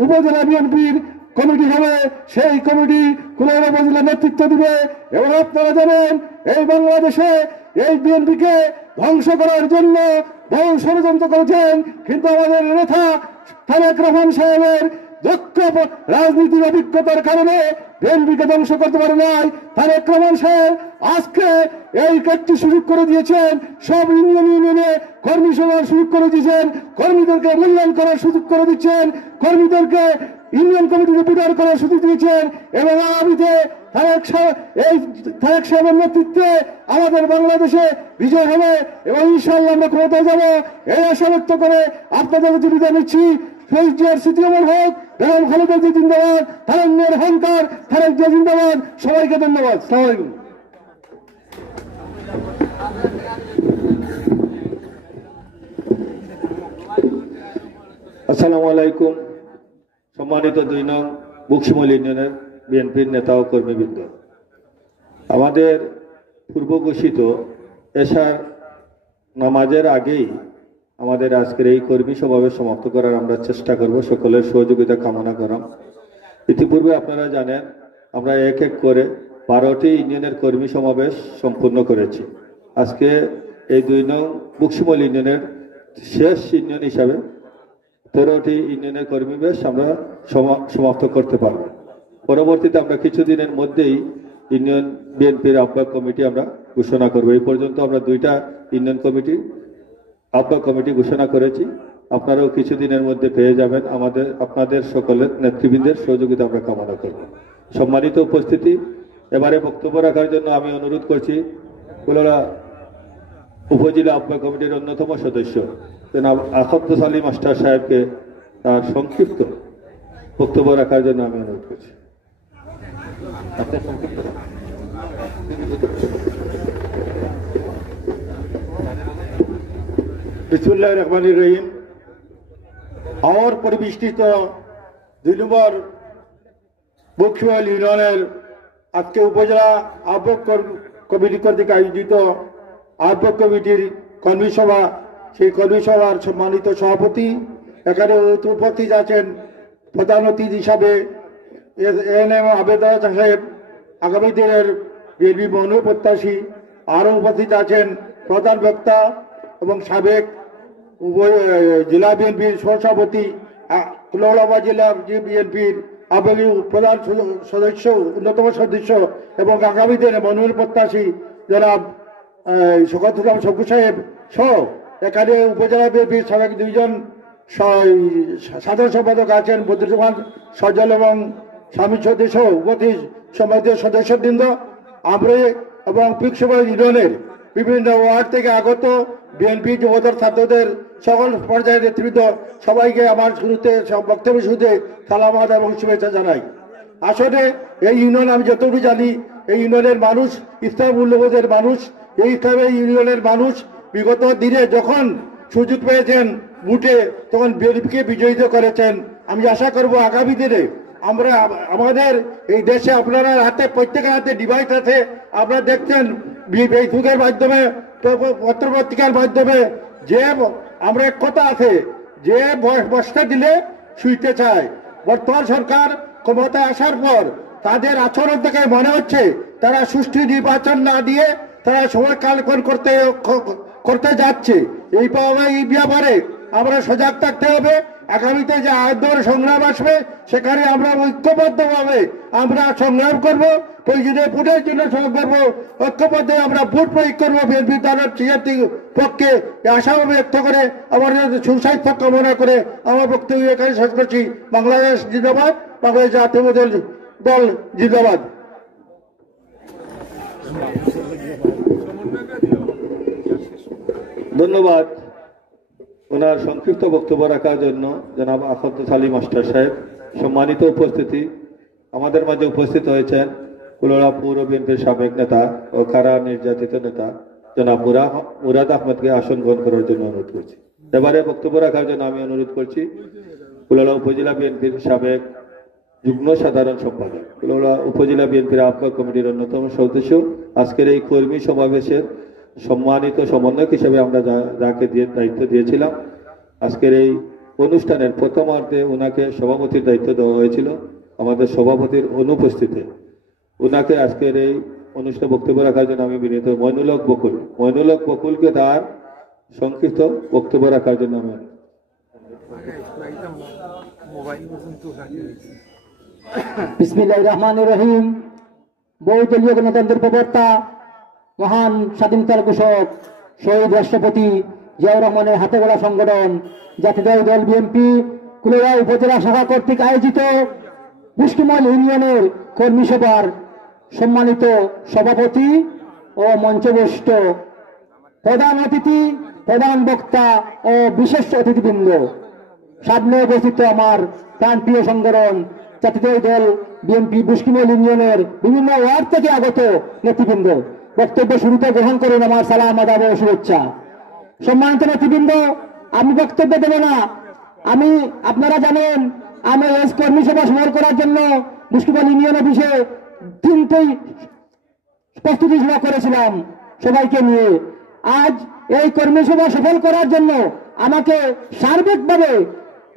উপজেলা বিএনপির কমিটি হবে। সেই কমিটি কুলাউড়া উপজেলা নেতৃত্ব দিবে। এবং আপনারা জানেন এই বাংলাদেশে এই বিএনপিকে ধ্বংস করার জন্য বহু ষড়যন্ত্র করেছেন, কিন্তু আমাদের নেতা তারেক রহমান সাহেবের দক্ষ রাজনীতির অভিজ্ঞতার কারণে বিএনপিকে ধ্বংস করতে পারে নাই। তারেক রহমান সাহেব আজকে এই কাজটি সুযোগ করে দিয়েছেন। সব ইউনিয়নে কর্মী সভার সুযোগ করে দিয়েছেন, কর্মীদেরকে মূল্যায়ন করার সুযোগ করে দিচ্ছেন, কর্মীদেরকে ইউনিয়ন কমিটিকে বিদায় করার সুযোগ দিয়েছেন। এবং আগামীতে তারেক সাহেবের নেতৃত্বে আমাদের বাংলাদেশে বিজয় হবে এবং ইনশাআল্লাহ আমরা ক্ষমতায় যাব, এই আশা ব্যক্ত করে আপনাদের বিদায় নিচ্ছি। শহীদ জিয়ার স্মৃতি অমর হোক, বেগম খালেদা জিয়া জিন্দাবাদ, তারুণ্যের অহংকার তারেক জিয়া জিন্দাবাদ। সবাইকে ধন্যবাদ। আসসালামু আলাইকুম। আসসালামু আলাইকুম। সম্মানিত 2 নং বকশিবল ইউনিয়নের বিএনপির নেতা ও কর্মীবৃন্দ, আমাদের পূর্ব ঘোষিত এশার নামাজের আগেই আমাদের আজকের এই কর্মী সমাবেশ সমাপ্ত করার আমরা চেষ্টা করব, সকলের সহযোগিতা কামনা করাম। ইতিপূর্বে আপনারা জানেন আমরা এক এক করে 12টি ইউনিয়নের কর্মী সমাবেশ সম্পূর্ণ করেছি। আজকে এই 2 নং বকশিবল ইউনিয়নের শেষ ইউনিয়ন হিসাবে 13টি ইউনিয়নের কর্মী বেশ আমরা সমাপ্ত করতে পারব। পরবর্তীতে আমরা কিছুদিনের মধ্যেই ইউনিয়ন বিএনপির আহ্বায়ক কমিটি আমরা ঘোষণা করব। এই পর্যন্ত আমরা 2টা ইউনিয়ন কমিটি আহ্বায়ক কমিটি ঘোষণা করেছি। আপনারাও কিছুদিনের মধ্যে পেয়ে যাবেন। আপনাদের সকলের নেতৃবৃন্দের সহযোগিতা আমরা কামনা করব। সম্মানিত উপস্থিতি, এবারে বক্তব্য রাখার জন্য আমি অনুরোধ করছি কুলাউড়া উপজেলা আহ্বায়ক কমিটির অন্যতম সদস্য জনাব আখতার আলী মাস্টার সাহেবকে তার সংক্ষিপ্ত বক্তব্য রাখার জন্য আমি অনুরোধ করছি। বিসমিল্লাহির রহমানির রহিম। আমার পরিবেষ্টিত 2 নম্বর বকশিবল ইউনিয়নের আজকে উপজেলা আহ্বায়ক কমিটি কর্তৃক আয়োজিত আহ্বায়ক কমিটির কর্মী সভা, সেই কর্মী সভার সম্মানিত সভাপতি এখানে উপস্থিত আছেন প্রধান অতিথি হিসাবে এএনএম আবেদ রাজা সাহেব, আগামী দিনের বিএনপি মনোনয়ন প্রত্যাশী। আরও উপস্থিত আছেন প্রধান বক্তা এবং সাবেক জেলা বিএনপির সহসভাপতি, কুলাউড়া জেলা বিএনপির আবেদী প্রধান সদস্য, অন্যতম সদস্য এবং আগামী দিনে মনোনয়ন প্রত্যাশী জনাব শওকত ইসলাম শকু সাহেব সহ এখানে উপজেলা বিএনপির সাবেক 2 জন সাধারণ সম্পাদক আছেন, বদরুজ্জামান সজল এবং স্বামী সদস্য উপস্থিত সম্মানিত সদস্যবৃন্দ। আমরা এবং বকশিবল ইউনিয়নের বিভিন্ন ওয়ার্ড থেকে আগত বিএনপি যুবদল, ছাত্রদের সকল পর্যায়ের নেতৃবৃন্দ সবাইকে আমার বক্তব্য শুরুতে সালাম এবং শুভেচ্ছা জানাই। আসলে এই ইউনিয়ন আমি যতটুকু জানি, এই ইউনিয়নের মানুষ ইসলাম মূল্যবোধের মানুষ। এই ইসলামের ইউনিয়নের মানুষ বিগত দিনে যখন সুযোগ পেয়েছেন বুটে, তখন বিএনপিকে বিজয়িত করেছেন। আমি আশা করব আগামী দিনে আমরা আমাদের এই দেশে আপনারা হাতে প্রত্যেকের হাতে ডিভাইস আছে, আপনারা দেখছেন ফেসবুকের মাধ্যমে, পত্রপত্রিকার মাধ্যমে যে আমরা এক কথা আছে যে বস্তা দিলে শুইতে চায়। বর্তমান সরকার ক্ষমতায় আসার পর তাদের আচরণ থেকে মনে হচ্ছে তারা সুষ্ঠু নির্বাচন না দিয়ে তারা সময় কালক্ষণ করতে যাচ্ছে। এই ব্যাপারে আমরা সজাগ থাকতে হবে। আগামীতে যে আন্দোলন সংগ্রাম আসবে সেখানে আমরা ঐক্যবদ্ধভাবে আমরা সংগ্রাম করব, প্রয়োজনে ভোটের জন্য সংগ্রাম করবো, ঐক্যবদ্ধ আমরা ভোট প্রয়োগ করবো বিএনপি দলের পক্ষে আশা ব্যক্ত করে আমাদের সুস্বাস্থ্য কামনা করে আমার বক্তব্য এখানে শেষ করছি। বাংলাদেশ জিন্দাবাদ, বাংলাদেশ জাতীয় দল জিন্দাবাদ। ধন্যবাদ ওনার সংক্ষিপ্ত বক্তব্য রাখার জন্য জনাব আখন্দ আলী মাস্টার সাহেব। সম্মানিত উপস্থিতি, আমাদের মাঝে উপস্থিত হয়েছেন কুলাউড়া পৌর বিএনপির সাবেক নেতা ও কারা নির্যাতিত নেতা জনাব মুরাদ আহমেদকে আসন গ্রহণ করার জন্য অনুরোধ করছি। এবারে বক্তব্য রাখার জন্য আমি অনুরোধ করছি কুলাউড়া উপজেলা বিএনপির সাবেক যুগ্ম সাধারণ সম্পাদক, কুলাউড়া উপজেলা বিএনপির আহ্বায়ক কমিটির অন্যতম সদস্য, আজকের এই কর্মী সমাবেশের সম্মানিত সমন্বয়ক হিসেবে আমরা যাকে দায়িত্ব দিয়েছিলাম, আজকের এই অনুষ্ঠানের প্রথমার্ধে ওনাকে সভাপতির দায়িত্ব দেওয়া হয়েছিল। আমাদের সভাপতির অনুপস্থিতিতে ওনাকে আজকের এই অনুষ্ঠানে বক্তব্য রাখার জন্য আমি বিনীত মইনুল হক বকুলকে তার সংক্ষিপ্ত বক্তব্য রাখার জন্য আমি বিসমিল্লাহির রহমানির রহিম। বহুদলীয় গণতন্ত্রের প্রবক্তা, মহান স্বাধীনতার ঘোষক শহীদ রাষ্ট্রপতি জিয়াউর রহমানের হাতে গড়া সংগঠন জাতীয় দল বিএনপি কুলাউড়া উপজেলা শাখা কর্তৃক আয়োজিত বুস্কিমল ইউনিয়নের কর্মী সভার সম্মানিত সভাপতি ও মঞ্চবষ্ট প্রধান অতিথি, প্রধান বক্তা ও বিশেষ অতিথিবৃন্দ, সামনে উপস্থিত আমার প্রাণপ্রিয় সংগঠন জাতীয় দল বিএনপি বুস্কিমল ইউনিয়নের বিভিন্ন ওয়ার্ড থেকে আগত নেতৃবৃন্দ, বক্তব্য শুরুতে গ্রহণ করুন আমার সালাম আদাব ও শুভেচ্ছা। সম্মানিত নেতৃবৃন্দ, আমি বক্তব্য দেব না। আপনারা জানেন আমি এই কর্মী সভা সফল করার জন্য বুস্কিমল ইউনিয়ন অফিসে 3টি প্রস্তুতি সভা করেছিলাম সবাইকে নিয়ে। আজ এই কর্মী সভা সফল করার জন্য আমাকে সার্বিকভাবে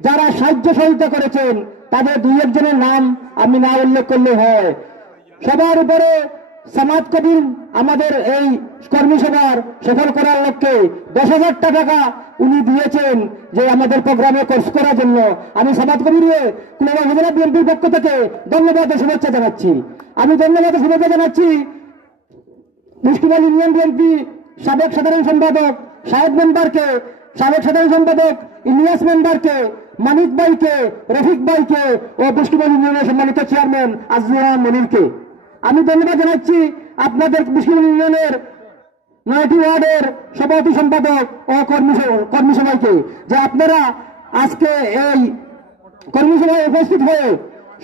যারা সাহায্য সহযোগিতা করেছেন তাদের 2-1 নাম আমি না উল্লেখ করলে হয়। সবার উপরে সামাদ কবির আমাদের এই কর্মী সভার সফল করার লক্ষ্যে 10,000 টাকা উনি দিয়েছেন যে আমাদের প্রোগ্রামে কোর্স করার জন্য। আমি সামাদ কবিরকে কুলাউড়া উপজেলা বিএনপির পক্ষ থেকে ধন্যবাদ ও শুভেচ্ছা জানাচ্ছি। আমি ধন্যবাদ ও শুভেচ্ছা জানাচ্ছি বুস্কিমল ইউনিয়ন বিএনপি সাবেক সাধারণ সম্পাদক সাহেব মেম্বারকে, সাবেক সাধারণ সম্পাদক ইলিয়াস মেম্বারকে, মানিক ভাইকে, রফিক ভাইকে ও বুস্কিমল ইউনিয়নের সম্মানিত চেয়ারম্যান আজিজুর মনিরকে। আমি ধন্যবাদ জানাচ্ছি আপনাদের বুস্কিমল ইউনিয়নের 9টি ওয়ার্ডের সভাপতি সম্পাদক ও কর্মী সভাকে যে আপনারা আজকে এই কর্মী সভায় উপস্থিত হয়ে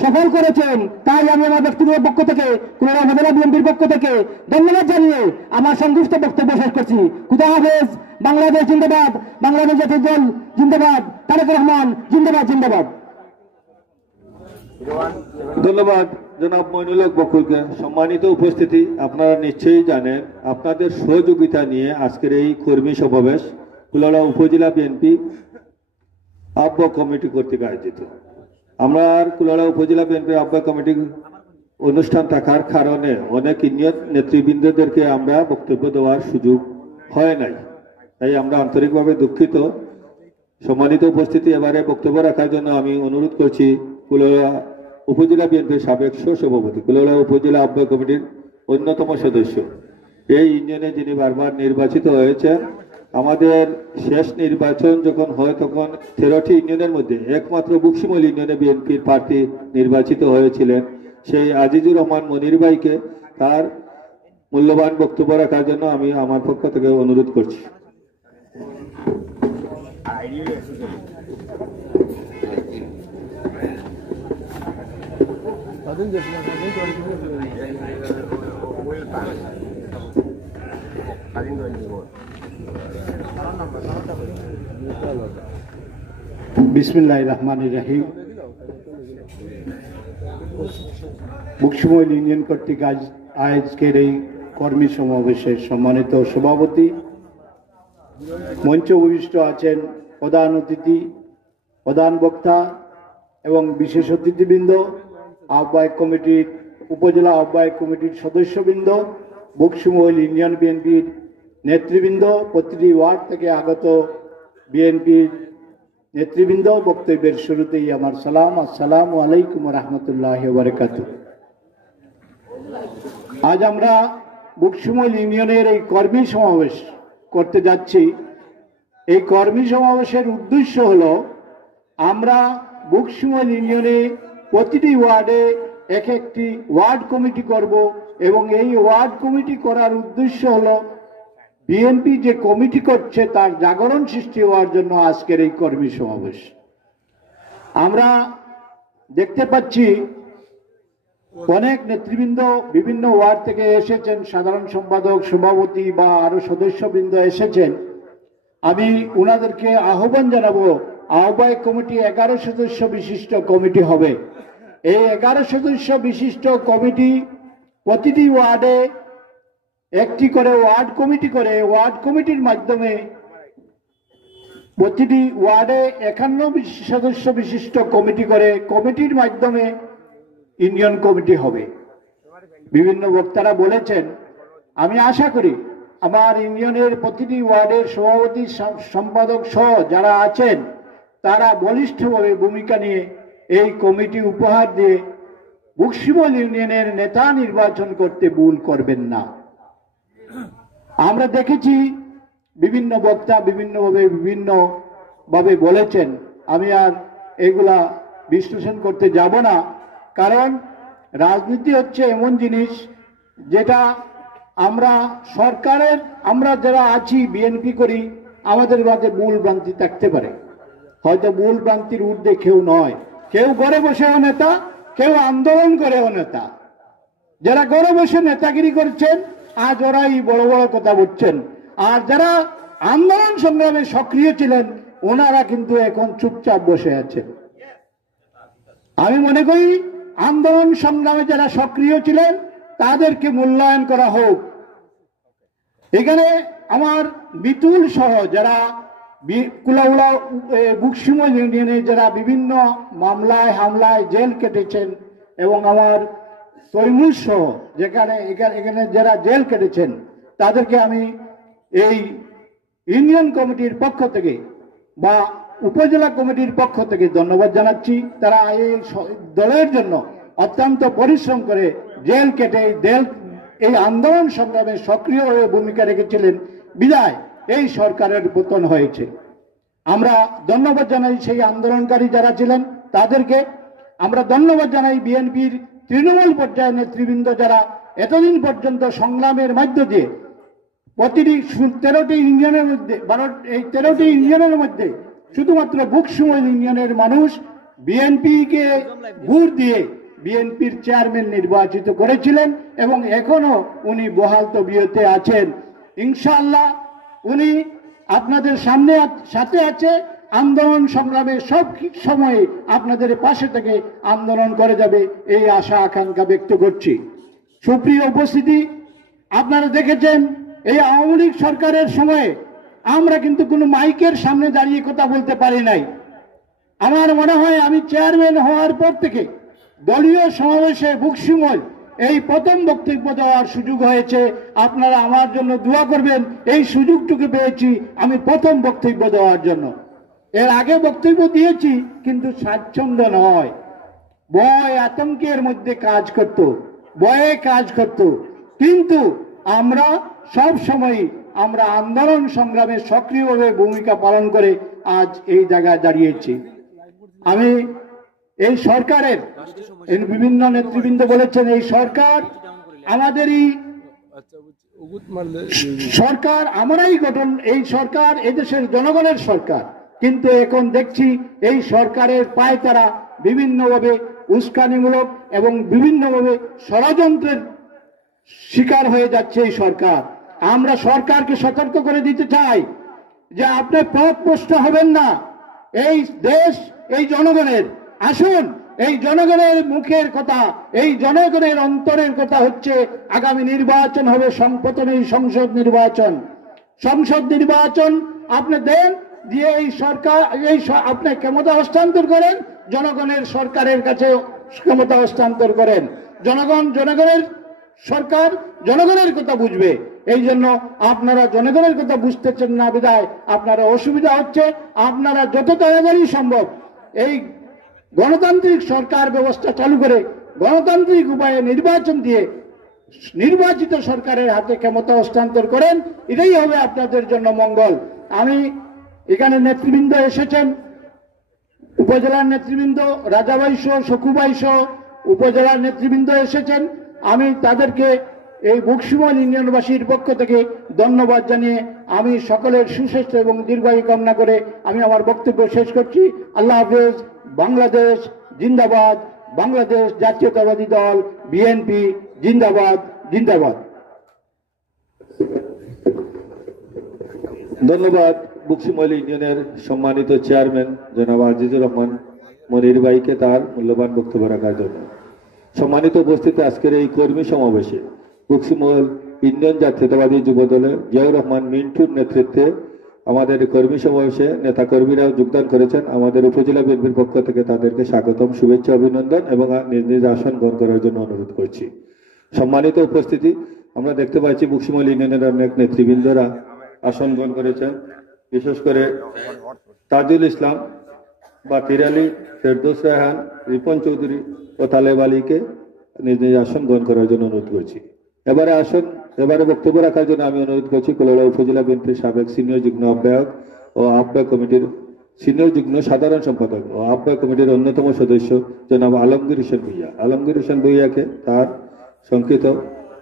সফল করেছেন। তাই আমি আমার ব্যক্তিগত পক্ষ থেকে কুলাউড়া উপজেলা বিএনপির পক্ষ থেকে ধন্যবাদ জানিয়ে আমার সংক্ষিপ্ত বক্তব্য শেষ করছি। খুদা হাফেজ। বাংলাদেশ জিন্দাবাদ, বাংলাদেশ জাতীয় দল জিন্দাবাদ, তারেক রহমান জিন্দাবাদ জিন্দাবাদ। ধন্যবাদ জনাব মইনুল হক বকুলকে। সম্মানিত উপস্থিতি, আপনারা নিশ্চয়ই জানেন আপনাদের সহযোগিতা নিয়ে আজকের এই কর্মী সমাবেশ কুলাউড়া উপজেলা বিএনপি আহ্বায়ক কমিটি কর্তৃক আয়োজিত। আমরা কুলাউড়া উপজেলা বিএনপির আহ্বায়ক কমিটির অনুষ্ঠান থাকার কারণে অনেক ইউনিয়ন নেতৃবৃন্দদেরকে আমরা বক্তব্য দেওয়ার সুযোগ হয় নাই, তাই আমরা আন্তরিকভাবে দুঃখিত। সম্মানিত উপস্থিতি, এবারে বক্তব্য রাখার জন্য আমি অনুরোধ করছি কুলাউড়া উপজেলা বিএনপির সাবেক সভাপতি, কুলাউড়া উপজেলা আহ্বায়ক কমিটির অন্যতম সদস্য, এই ইউনিয়নে যিনি বারবার নির্বাচিত হয়েছেন। আমাদের শেষ নির্বাচন যখন হয় তখন 13টি ইউনিয়নের মধ্যে একমাত্র বুস্কিমল ইউনিয়নে বিএনপির প্রার্থী নির্বাচিত হয়েছিলেন সেই আজিজুর রহমান মনির ভাইকে তার মূল্যবান বক্তব্য রাখার জন্য আমি আমার পক্ষ থেকে অনুরোধ করছি। বিসমিল্লাহির রহমানির রহিম। বুস্কিমল ইউনিয়ন কর্তৃক আজকের এই কর্মী সমাবেশের সম্মানিত সভাপতি, মঞ্চে উপবিষ্ট আছেন প্রধান অতিথি, প্রধান বক্তা এবং বিশেষ অতিথিবৃন্দ, আহ্বায়ক কমিটির উপজেলা আহ্বায়ক কমিটির সদস্যবৃন্দ, বকশিমহল ইউনিয়ন বিএনপির নেতৃবৃন্দ, প্রতিটি ওয়ার্ড থেকে আগত বিএনপির নেতৃবৃন্দ, বক্তব্যের শুরুতেই আমার সালাম, আসসালামু আলাইকুম রহমতুল্লাহ বারাকাতুহু। আজ আমরা বকশিমহল ইউনিয়নের এই কর্মী সমাবেশ করতে যাচ্ছি। এই কর্মী সমাবেশের উদ্দেশ্য হলো আমরা বকশিমহল ইউনিয়নে প্রতিটি ওয়ার্ডে এক একটি ওয়ার্ড কমিটি করব এবং এই ওয়ার্ড কমিটি করার উদ্দেশ্য হলো বিএনপি যে কমিটি করছে তার জাগরণ সৃষ্টি হওয়ার জন্য আজকের এই কর্মী সমাবেশ। আমরা দেখতে পাচ্ছি অনেক নেতৃবৃন্দ বিভিন্ন ওয়ার্ড থেকে এসেছেন, সাধারণ সম্পাদক, সভাপতি বা আরো সদস্যবৃন্দ এসেছেন। আমি ওনাদেরকে আহ্বান জানাবো, আহ্বায়ক কমিটি 11 সদস্য বিশিষ্ট কমিটি হবে। এই 11 সদস্য বিশিষ্ট কমিটি প্রতিটি ওয়ার্ডে একটি করে ওয়ার্ড কমিটি করে, ওয়ার্ড কমিটির মাধ্যমে প্রতিটি ওয়ার্ডে 51 সদস্য বিশিষ্ট কমিটি করে, কমিটির মাধ্যমে ইউনিয়ন কমিটি হবে। বিভিন্ন বক্তারা বলেছেন, আমি আশা করি আমার ইউনিয়নের প্রতিটি ওয়ার্ডের সভাপতি, সম্পাদক সহ যারা আছেন তারা বলিষ্ঠভাবে ভূমিকা নিয়ে এই কমিটি উপহার দিয়ে বকশিমহল ইউনিয়নের নেতা নির্বাচন করতে ভুল করবেন না। আমরা দেখেছি বিভিন্ন বক্তা বিভিন্নভাবে বলেছেন, আমি আর এগুলা বিশ্লেষণ করতে যাব না, কারণ রাজনীতি হচ্ছে এমন জিনিস যেটা আমরা যারা আছি বিএনপি করি, আমাদের মাঝে ভুল ভ্রান্তি থাকতে পারে। হয়তো ভুল ভ্রান্তির ঊর্ধ্বে কেউ নয়, কেউ ঘরে বসেও নেতা, কেউ আন্দোলন করেও নেতা। যারা ঘরে বসে নেতাগিরি করছেন আজ ওরাই বড় বড় কথা বলছেন, আর যারা আন্দোলন সংগ্রামে সক্রিয় ছিলেন ওনারা কিন্তু এখন চুপচাপ বসে আছেন। আমি মনে করি আন্দোলন সংগ্রামে যারা সক্রিয় ছিলেন তাদেরকে মূল্যায়ন করা হোক। এখানে আমার বিতুল সহ যারা কুলাউড়া বকশিমহল ইউনিয়নে যারা বিভিন্ন মামলায় হামলায় জেল কেটেছেন এবং আমার তৈমুর সহ এখানে যারা জেল কেটেছেন তাদেরকে আমি এই ইউনিয়ন কমিটির পক্ষ থেকে বা উপজেলা কমিটির পক্ষ থেকে ধন্যবাদ জানাচ্ছি। তারা এই দলের জন্য অত্যন্ত পরিশ্রম করে জেল কেটে এই আন্দোলন সংগ্রামে সক্রিয় হয়ে ভূমিকা রেখেছিলেন, বিদায় এই সরকারের পতন হয়েছে। আমরা ধন্যবাদ জানাই সেই আন্দোলনকারী যারা ছিলেন তাদেরকে। আমরা ধন্যবাদ জানাই বিএনপির তৃণমূল পর্যায়ের নেতৃবৃন্দ যারা এতদিন পর্যন্ত সংগ্রামের মধ্য দিয়ে প্রতিটি 13টি ইউনিয়নের মধ্যে 13টি ইউনিয়নের মধ্যে শুধুমাত্র বকশিমহল ইউনিয়নের মানুষ বিএনপিকে ভোট দিয়ে বিএনপির চেয়ারম্যান নির্বাচিত করেছিলেন এবং এখনো উনি বহাল তবিয়তে আছেন। ইনশাআল্লাহ উনি আপনাদের সাথে আছে, আন্দোলন সংগ্রামে সব সময়ে আপনাদের পাশে থেকে আন্দোলন করে যাবে এই আশা আকাঙ্ক্ষা ব্যক্ত করছি। সুপ্রিয় উপস্থিতি, আপনারা দেখেছেন এই আওয়ামী লীগ সরকারের সময়ে আমরা কিন্তু কোনো মাইকের সামনে দাঁড়িয়ে কথা বলতে পারি নাই। আমার মনে হয় আমি চেয়ারম্যান হওয়ার পর থেকে দলীয় সমাবেশে বকশিমহল এই প্রথম বক্তব্য দেওয়ার সুযোগ হয়েছে। আপনারা আমার জন্য দোয়া করবেন, এই সুযোগটুকু পেয়েছি আমি প্রথম বক্তব্য দেওয়ার জন্য। এর আগে বক্তব্য দিয়েছি কিন্তু স্বাচ্ছন্দ্য নয়, ভয় আতঙ্কের মধ্যে কাজ করত, ভয়ে কাজ করত, কিন্তু আমরা সব সময় আমরা আন্দোলন সংগ্রামে সক্রিয়ভাবে ভূমিকা পালন করে আজ এই জায়গায় দাঁড়িয়েছি। আমি এই সরকারের বিভিন্ন নেতৃবৃন্দ বলেছেন এই সরকার আমাদেরই সরকার, আমরাই গঠন, এই সরকার এদেশের জনগণের সরকার, কিন্তু এখন দেখছি এই সরকারের পায়ে তারা বিভিন্নভাবে উস্কানিমূলক এবং বিভিন্নভাবে ষড়যন্ত্রের শিকার হয়ে যাচ্ছে এই সরকার। আমরা সরকারকে সতর্ক করে দিতে চাই যে আপনি পথভ্রষ্ট হবেন না, এই দেশ এই জনগণের। আসুন, এই জনগণের মুখের কথা, এই জনগণের অন্তরের কথা হচ্ছে আগামী নির্বাচন হবে প্রথমেই সংসদ নির্বাচন আপনি দেন, দিয়ে এই সরকার আপনি ক্ষমতা হস্তান্তর করেন, জনগণের সরকারের কাছে ক্ষমতা হস্তান্তর করেন। জনগণের সরকার জনগণের কথা বুঝবে। এই জন্য আপনারা জনগণের কথা বুঝতেছেন না বিধায় আপনারা অসুবিধা হচ্ছে। আপনারা যত তাড়াতাড়ি সম্ভব এই গণতান্ত্রিক সরকার ব্যবস্থা চালু করে গণতান্ত্রিক উপায়ে নির্বাচন দিয়ে নির্বাচিত সরকারের হাতে ক্ষমতা হস্তান্তর করেন, এটাই হবে আপনাদের জন্য মঙ্গল। আমি এখানে নেতৃবৃন্দ এসেছেন, উপজেলার নেতৃবৃন্দ রাজাভাই সহ শকুভাই সহ উপজেলার নেতৃবৃন্দ এসেছেন। আমি তাদেরকে এই বক্সিমল ইউনিয়নবাসীর পক্ষ থেকে ধন্যবাদ জানিয়ে আমি সকলের সুস্বাস্থ্য এবং দীর্ঘায়ু কামনা করে আমি আমার বক্তব্য শেষ করছি। আল্লাহ হাফেজ। বাংলাদেশ জিন্দাবাদ। বাংলাদেশ জাতীয়তাবাদী দল বিএনপি জিন্দাবাদ জিন্দাবাদ। ধন্যবাদ বক্সিমল ইউনিয়নের সম্মানিত চেয়ারম্যান জনাব আজিজুর রহমান মনির ভাইকে তার মূল্যবান বক্তব্য রাখার জন্য। সম্মানিত উপস্থিতি আজকের এই কর্মী সমাবেশে বক্সিমল ইউনিয়ন জাতীয়তাবাদী যুব দলের জিয়াউর রহমান মিন্টুর নেতৃত্বে আমাদের কর্মী সমাবেশে নেতাকর্মীরাও যোগদান করেছেন। আমাদের উপজেলা বিএনপির পক্ষ থেকে তাদেরকে স্বাগতম, শুভেচ্ছা, অভিনন্দন এবং নিজ নিজ আসন গ্রহণ করার জন্য অনুরোধ করছি। সম্মানিত উপস্থিতি, আমরা দেখতে পাচ্ছি বক্সিমল ইউনিয়নের অনেক নেতৃবৃন্দরা আসন গ্রহণ করেছেন। বিশেষ করে তাজুল ইসলাম, বাকির আলী, ফেরদৌস রায়হান, রিপন চৌধুরী ও তালেব আলীকে নিজ নিজ আসন গ্রহণ করার জন্য অনুরোধ করছি। এবারে বক্তব্য রাখার জন্য আমি অনুরোধ করছি কুলাউড়া উপজেলা বিএনপির সাবেক সিনিয়র যুগ্ম আহ্বায়ক ও আহ্বায়ক কমিটির সিনিয়র যুগ্ম সাধারণ সম্পাদক ও আহ্বায়ক কমিটির অন্যতম সদস্য জনাব আলমগীর হোসেন ভূঁইয়া। আলমগীর হোসেন ভূঁইয়াকে তার সংক্ষিপ্ত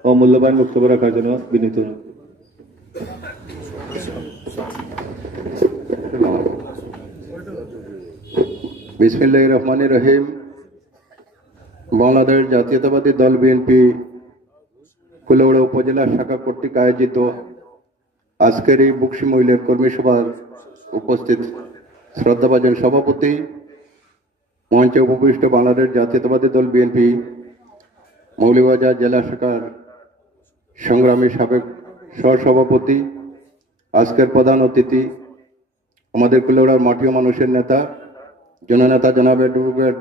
ও মূল্যবান বক্তব্য রাখার জন্য বিনীত। বিসমিল্লাহির রহমানির রহিম। বাংলাদেশ জাতীয়তাবাদী দল বিএনপি কুলাউড়া উপজেলা শাখা কর্তৃক আয়োজিত আজকের এই বক্সিমল কর্মী সভার উপস্থিত শ্রদ্ধাভাজন সভাপতি, মঞ্চে উপবিষ্ট বাংলাদেশ জাতীয়তাবাদী দল বিএনপি মৌলভীবাজার জেলা শাখার সংগ্রামী সাবেক সহসভাপতি, আজকের প্রধান অতিথি আমাদের কুলাউড়ার মাটিও মানুষের নেতা জননেতা জনাব অ্যাডভোকেট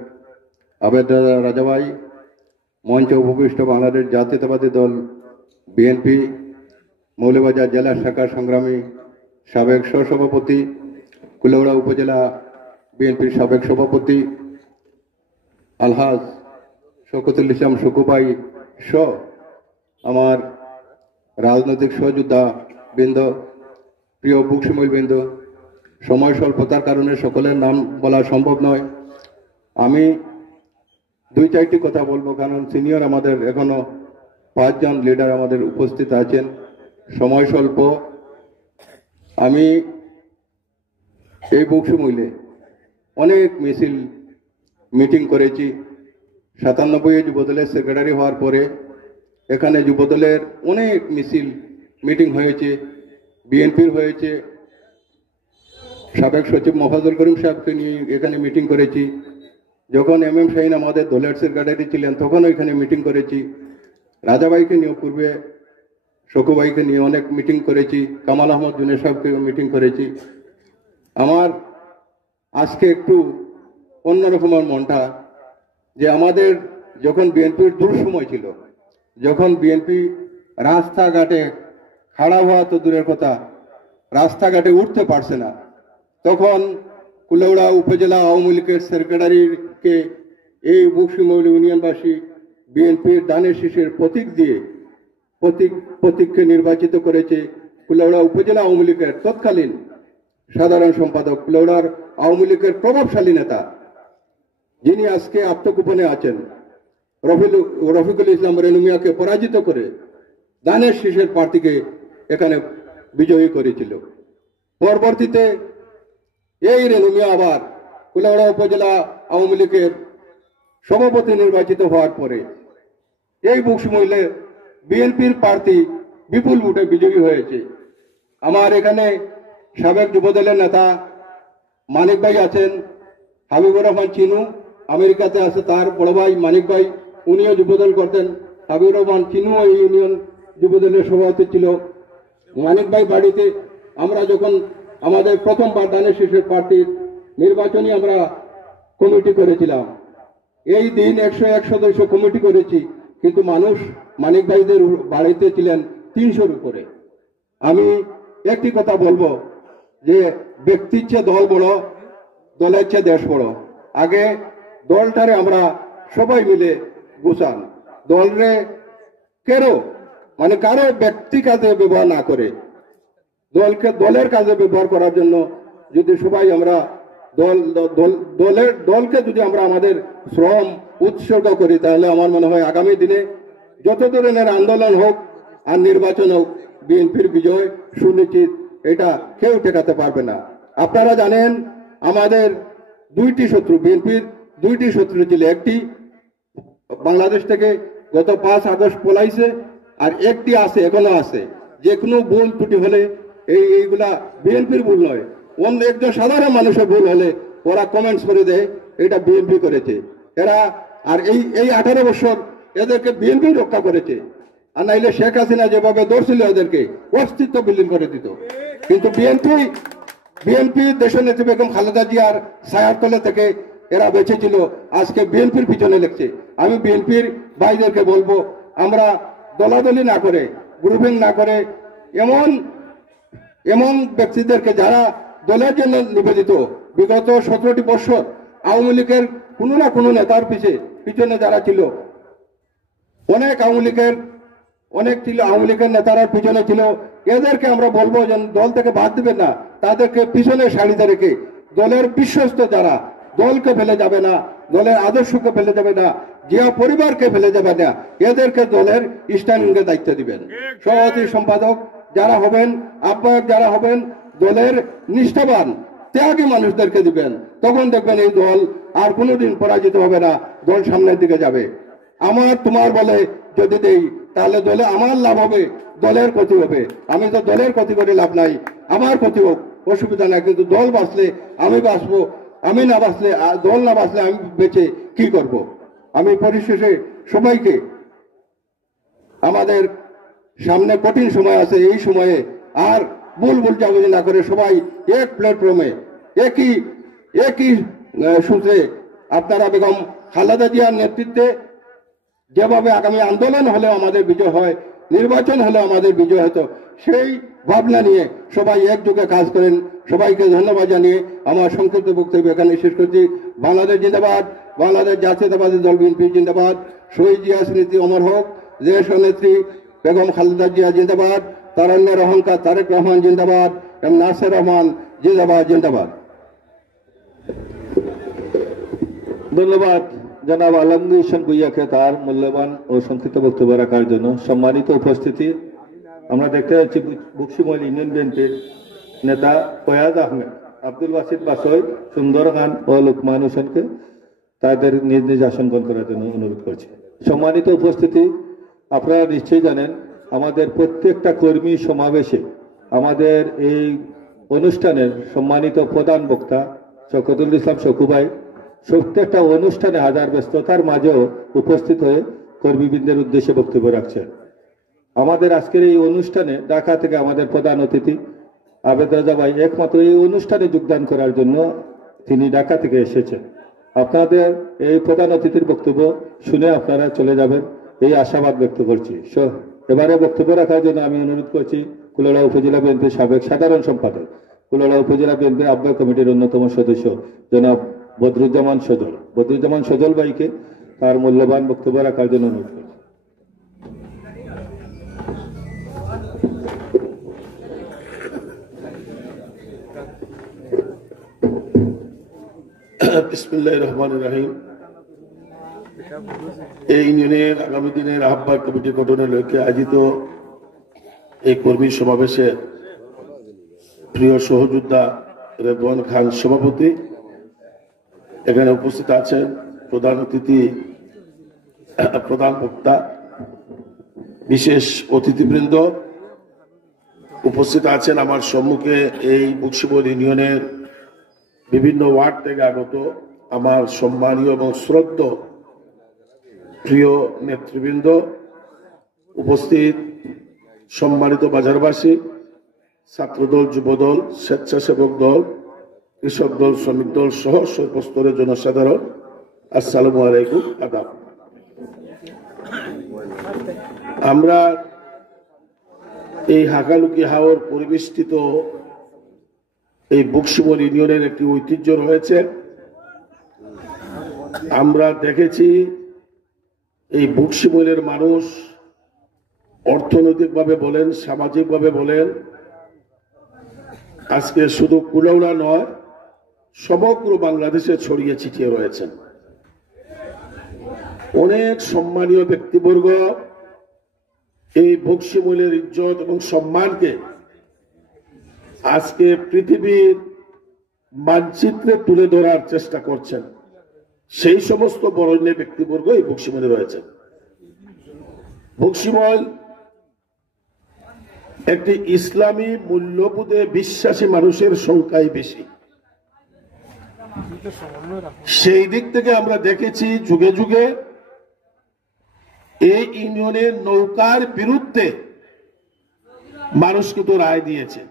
আবেদ রাজা ভাই, মঞ্চে উপবিষ্ট বাংলাদেশ জাতীয়তাবাদী দল বিএনপি মৌলভীবাজার জেলা শাখার সংগ্রামী সাবেক সহসভাপতি, কুলাউড়া উপজেলা বিএনপির সাবেক সভাপতি আলহাজ শওকতুল ইসলাম শকু ভাই সহ আমার রাজনৈতিক সহযোদ্ধা বৃন্দ, প্রিয় বক্সিমল বৃন্দ, সময় স্বল্পতার কারণে সকলের নাম বলা সম্ভব নয়। আমি 2-4টি কথা বলবো, কারণ সিনিয়র আমাদের এখনো 5 জন লিডার আমাদের উপস্থিত আছেন, সময় স্বল্প। আমি এই বক্সিমলে অনেক মিটিং করেছি। 97 যুবদলের সেক্রেটারি হওয়ার পরে এখানে যুবদলের অনেক মিটিং হয়েছে, বিএনপির হয়েছে, সাবেক সচিব মোফাজ্জল করিম সাহেবকে নিয়ে এখানে মিটিং করেছি। যখন এম শাহিন আমাদের দলের সেক্রেটারি ছিলেন তখনও এখানে মিটিং করেছি। রাজাভাইকে নিয়ে পূর্বে শকুভাইকে নিয়ে অনেক মিটিং করেছি, কামাল আহমদ জুনে সাহেবকে মিটিং করেছি। আমার আজকে একটু অন্যরকমের মনটা, যে আমাদের যখন বিএনপির দুঃসময় ছিল, যখন বিএনপি রাস্তাঘাটে খাড়া হওয়া তো দূরের কথা, রাস্তাঘাটে উঠতে পারছে না, তখন কুলাউড়া উপজেলা আওয়ামী লীগের সেক্রেটারিকে এই বক্সিমল ইউনিয়নবাসী বিএনপির দানের শীষের প্রতীক দিয়ে প্রতীককে নির্বাচিত করেছে। কুলাউড়া উপজেলা আওয়ামী লীগের তৎকালীন সাধারণ সম্পাদক, কুলাউড়ার আওয়ামী লীগের প্রভাবশালী নেতা, যিনি আজকে আত্মগোপনে আছেন, রফিকুল ইসলাম রেনু মিয়াকে পরাজিত করে দানের শীষের প্রার্থীকে এখানে বিজয়ী করেছিল। পরবর্তীতে এই রেনু মিয়া আবার কুলাউড়া উপজেলা আওয়ামী লীগের সভাপতি নির্বাচিত হওয়ার পরে এই বক্সিমলে বিএনপির প্রার্থী বিপুল ভোটে বিজয়ী হয়েছে। আমার এখানে সাবেক যুবদলের নেতা মানিক ভাই আছেন, হাবিবুর রহমান চিনু আমেরিকাতে আছে, তার বড় ভাই মানিক ভাই, উনিও যুবদল করতেন। হাবিবুর রহমান চিনু এই ইউনিয়ন যুবদলের সভাপতি ছিল। মানিক ভাই বাড়িতে আমরা যখন আমাদের প্রথমবার দানের শীষের প্রার্থীর নির্বাচনী আমরা কমিটি করেছিলাম, এই দিন 101 সদস্য কমিটি করেছি। কিন্তু মানুষ মানিক ভাইদের বাড়িতে ছিলেন 300-র উপরে। আমি একটি কথা বলবো যে ব্যক্তির চেয়ে দল বড়, দলের চেয়ে দেশ বড়। আগে দলটারে আমরা সবাই মিলে গুছান, দলরে কেরো মানে কারো ব্যক্তি কাজে ব্যবহার না করে দলকে দলের কাজে ব্যবহার করার জন্য যদি সবাই আমরা দলকে যদি আমরা আমাদের শ্রম উৎসর্গ করি, তাহলে আমার মনে হয় আগামী দিনে যত ধরনের আন্দোলন হোক আর নির্বাচন হোক, বিএনপির বিজয় সুনিশ্চিত, এটা কেউ ঠেকাতে পারবে না। আপনারা জানেন আমাদের দুইটি শত্রু, বিএনপির দুইটি শত্রু ছিল। একটি বাংলাদেশ থেকে গত 5 আগস্ট পলাইছে, আর একটি আছে, এখনো আছে। যে কোনো ভুল ত্রুটি হলে এইগুলা বিএনপির ভুল নয়, অন্য একজন সাধারণ মানুষের ভুল হলে ওরা কমেন্টস করে দেয় এটা বিএনপি করেছে। এরা আর এই 18 বছর এদেরকে বিএনপি রক্ষা করেছে, আর নাইলে শেখ হাসিনা যেভাবে ধরছিল এদেরকে অস্তিত্ব বিলীন করে দিত। কিন্তু বিএনপি দেশনেত্রী বেগম খালেদা জিয়ার ছায়ার তলে থেকে এরা বেঁচেছিল, আজকে বিএনপির পিছনে লেগছে। আমি বিএনপির ভাইদেরকে বলবো, আমরা দলাদলি না করে, গ্রুপিং না করে, এমন ব্যক্তিদেরকে যারা দলের জন্য নিবেদিত, বিগত 17টি বছর আওয়ামী লীগের কোনো না কোনো নেতার পিছনে যারা ছিল, অনেক আওয়ামী লীগের নেতারা পিছনে ছিল, এদেরকে আমরা বলবো যে দল থেকে বাদ দিবেন না, তাদেরকে পিছনে সারিতে রেখে দলের বিশ্বস্ত যারা, দলকে ফেলে যাবে না, দলের আদর্শকে ফেলে যাবে না, জিয়া পরিবারকে ফেলে যাবে না, এদেরকে দলের স্ট্যান্ডিং এর দায়িত্ব দিবেন। সভাপতি সম্পাদক যারা হবেন, আহ্বায়ক যারা হবেন, দলের নিষ্ঠাবান ত্যাগী মানুষদেরকে দিবেন। তখন দেখবেন এই দল আর কোনোদিন পরাজিত হবে না, দল সামনের দিকে যাবে। আমার তোমার বলে যদি দেই, তাহলে দলে আমার লাভ হবে, দলের ক্ষতি হবে। আমি তো দলের ক্ষতি করে লাভ নাই, আমার ক্ষতি হোক, অসুবিধা নাই, কিন্তু দল বাঁচলে আমি বাঁচবো, আমি না বাঁচলে, দল না বাঁচলে আমি বেঁচে কি করব। আমি পরিশেষে সবাইকে, আমাদের সামনে কঠিন সময় আছে, এই সময়ে আর ভুল বুঝাবুঝি না করে সবাই এক প্ল্যাটফর্মে একই সূত্রে আপনারা বেগম খালেদা জিয়ার নেতৃত্বে যেভাবে আগামী আন্দোলন হলেও আমাদের বিজয় হয়, নির্বাচন হলেও আমাদের বিজয় হতো, সেই ভাবনা নিয়ে সবাই একযোগে কাজ করেন। সবাইকে ধন্যবাদ জানিয়ে আমার সংক্ষিপ্ত বক্তব্য এখানে শেষ করছি। বাংলাদেশ জিন্দাবাদ, বাংলাদেশ জাতীয়তাবাদী দল বিএনপি জিন্দাবাদ, শহীদ জিয়া স্মৃতি অমর হোক, দেশ নেত্রী বেগম খালেদা জিয়া জিন্দাবাদ, তারুণ্যের অহংকার তারেক রহমান জিন্দাবাদ, নাসির রহমান জিন্দাবাদ জিন্দাবাদ। ধন্যবাদ জনাব আলমগীর হোসেন ভূঁইয়াকে তার মূল্যবান ও সংক্ষিপ্ত বক্তব্য রাখার জন্য। সম্মানিত উপস্থিতি, আমরা দেখতে পাচ্ছি বকশিমহল ইউনিয়ন বিএনপির নেতা ফয়াজ আহমেদ, আব্দুল বাসিদ বাসই, সুন্দর খান ও লুকমান হোসেনকে তাদের নিজ নিজ আসন গ্রহণ করার জন্য অনুরোধ করছি। সম্মানিত উপস্থিতি, আপনারা নিশ্চয়ই জানেন আমাদের প্রত্যেকটা কর্মী সমাবেশে আমাদের এই অনুষ্ঠানের সম্মানিত প্রধান বক্তা শওকতুল ইসলাম শকু ভাই প্রত্যেকটা অনুষ্ঠানে হাজার ব্যস্ততার মাঝেও উপস্থিত হয়ে কর্মীবৃন্দের উদ্দেশ্যে বক্তব্য রাখছেন। আমাদের আজকের এই অনুষ্ঠানে ঢাকা থেকে আমাদের প্রধান অতিথি আবেদ রাজা ভাই একমাত্র এই অনুষ্ঠানে যোগদান করার জন্য তিনি ঢাকা থেকে এসেছেন। আপনাদের এই প্রধান অতিথির বক্তব্য শুনে আপনারা চলে যাবেন এই আশাবাদ ব্যক্ত করছি। এবারে বক্তব্য রাখার জন্য আমি অনুরোধ করছি কুলাউড়া উপজেলা বিএনপির সাবেক সাধারণ সম্পাদক, কুলাউড়া উপজেলা বিএনপির আহ্বায়ক কমিটির অন্যতম সদস্য জনাব বদরুজ্জামান সজল ভাইকে তার মূল্যবান বক্তব্য রাখার জন্য অনুরোধ করছি। বিসমিল্লাহির রহমানির রহিম। এই ইউনিয়নের আগামী দিনের আহ্বায়ক কমিটি গঠনের লক্ষ্যে আয়োজিত এই কর্মী সমাবেশে প্রিয় সহযোদ্ধা রেদওয়ান খান সভাপতি, এখানে উপস্থিত আছেন প্রধান অতিথি, প্রধান বক্তা, বিশেষ অতিথিবৃন্দ, উপস্থিত আছেন আমার সম্মুখে এই বকশিমহল ইউনিয়নের বিভিন্ন ওয়ার্ড থেকে আগত আমার সম্মানীয় এবং শ্রদ্ধেয় প্রিয় নেতৃবৃন্দ, উপস্থিত সম্মানিত বাজারবাসী, ছাত্রদল, যুবদল, স্বেচ্ছাসেবক দল, কৃষক দল, শ্রমিক দল সহ সর্বস্তরের জনসাধারণ, আসসালামু আলাইকুম, আদাব। আমরা এই হাকালুকি হাওর পরিবেষ্টিত এই বক্সিমল ইউনিয়নের একটি ঐতিহ্য রয়েছে। আমরা দেখেছি এই বক্সিমলের মানুষ অর্থনৈতিকভাবে বলেন, সামাজিকভাবে বলেন, আজকে শুধু কুলাউড়া নয়, সমগ্র বাংলাদেশে ছড়িয়ে ছিটিয়ে রয়েছেন। অনেক সম্মানীয় ব্যক্তিবর্গ এই বক্সিমলের ইজ্জত এবং সম্মানকে আজকে পৃথিবীর মানচিত্রে তুলে ধরার চেষ্টা করছেন। সেই সমস্ত বরেণ্য ব্যক্তিবর্গ এই বক্সিমলে রয়েছে। বক্সিমল একটি ইসলামী মূল্যবোধে বিশ্বাসী মানুষের সংখ্যাই বেশি। সেই দিক থেকে আমরা দেখেছি যুগে যুগে এই ইউনিয়নের নৌকার বিরুদ্ধে মানুষ কিন্তু রায় দিয়েছে,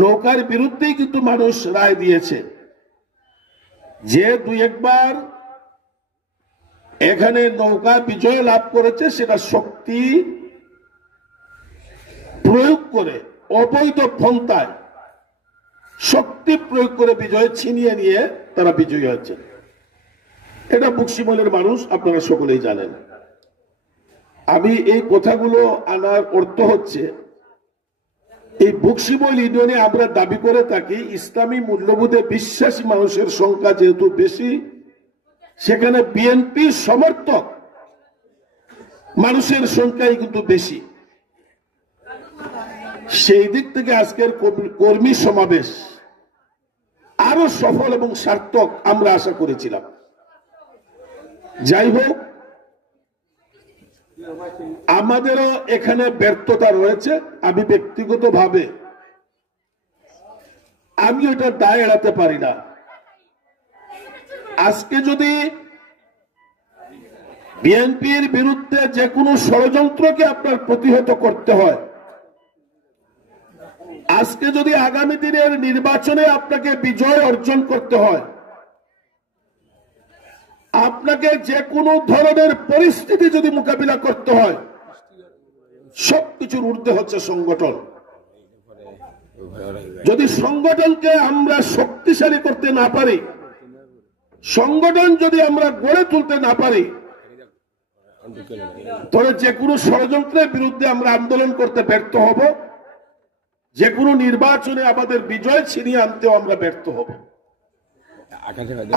নৌকার বিরুদ্ধেই কিন্তু মানুষ রায় দিয়েছে। যে দুই একবার এখানে নৌকা বিজয় লাভ করেছে সেটা শক্তি প্রয়োগ করে, অবৈধ পন্থায় শক্তি প্রয়োগ করে বিজয় ছিনিয়ে নিয়ে তারা বিজয়ী হচ্ছে। এটা বক্সিমলের মানুষ আপনারা সকলেই জানেন। আমি এই কথাগুলো আনার অর্থ হচ্ছে এই বক্সিমল ইউনিয়নে আমরা দাবি করে থাকি ইসলামী মূল্যবোধে বিশ্বাসী মানুষের সংখ্যা যেহেতু বেশি, সেখানে বিএনপির সমর্থক মানুষের সংখ্যাই কিন্তু বেশি। সেই দিক থেকে আজকের কর্মী সমাবেশ আরো সফল এবং সার্থক আমরা আশা করেছিলাম। যাই হোক, আমাদেরও এখানে ব্যর্থতা রয়েছে। আমি ব্যক্তিগতভাবে আমি ওটা দায় এড়াতে পারি না। আজকে যদি বিএনপির বিরুদ্ধে যে কোনো ষড়যন্ত্রকে আপনার প্রতিহত করতে হয়, আজকে যদি আগামী দিনের নির্বাচনে আপনাকে বিজয় অর্জন করতে হয়, আপনাকে যে কোনো ধরনের পরিস্থিতি যদি মোকাবিলা করতে হয়, সবকিছুর ঊর্ধ্বে হচ্ছে সংগঠন। যদি সংগঠনকে আমরা শক্তিশালী করতে না পারি, সংগঠন যদি আমরা গড়ে তুলতে না পারি, তাহলে যে কোনো ষড়যন্ত্রের বিরুদ্ধে আমরা আন্দোলন করতে ব্যর্থ হব, যে কোনো নির্বাচনে আমাদের বিজয় ছিনিয়ে আনতেও আমরা ব্যর্থ হব।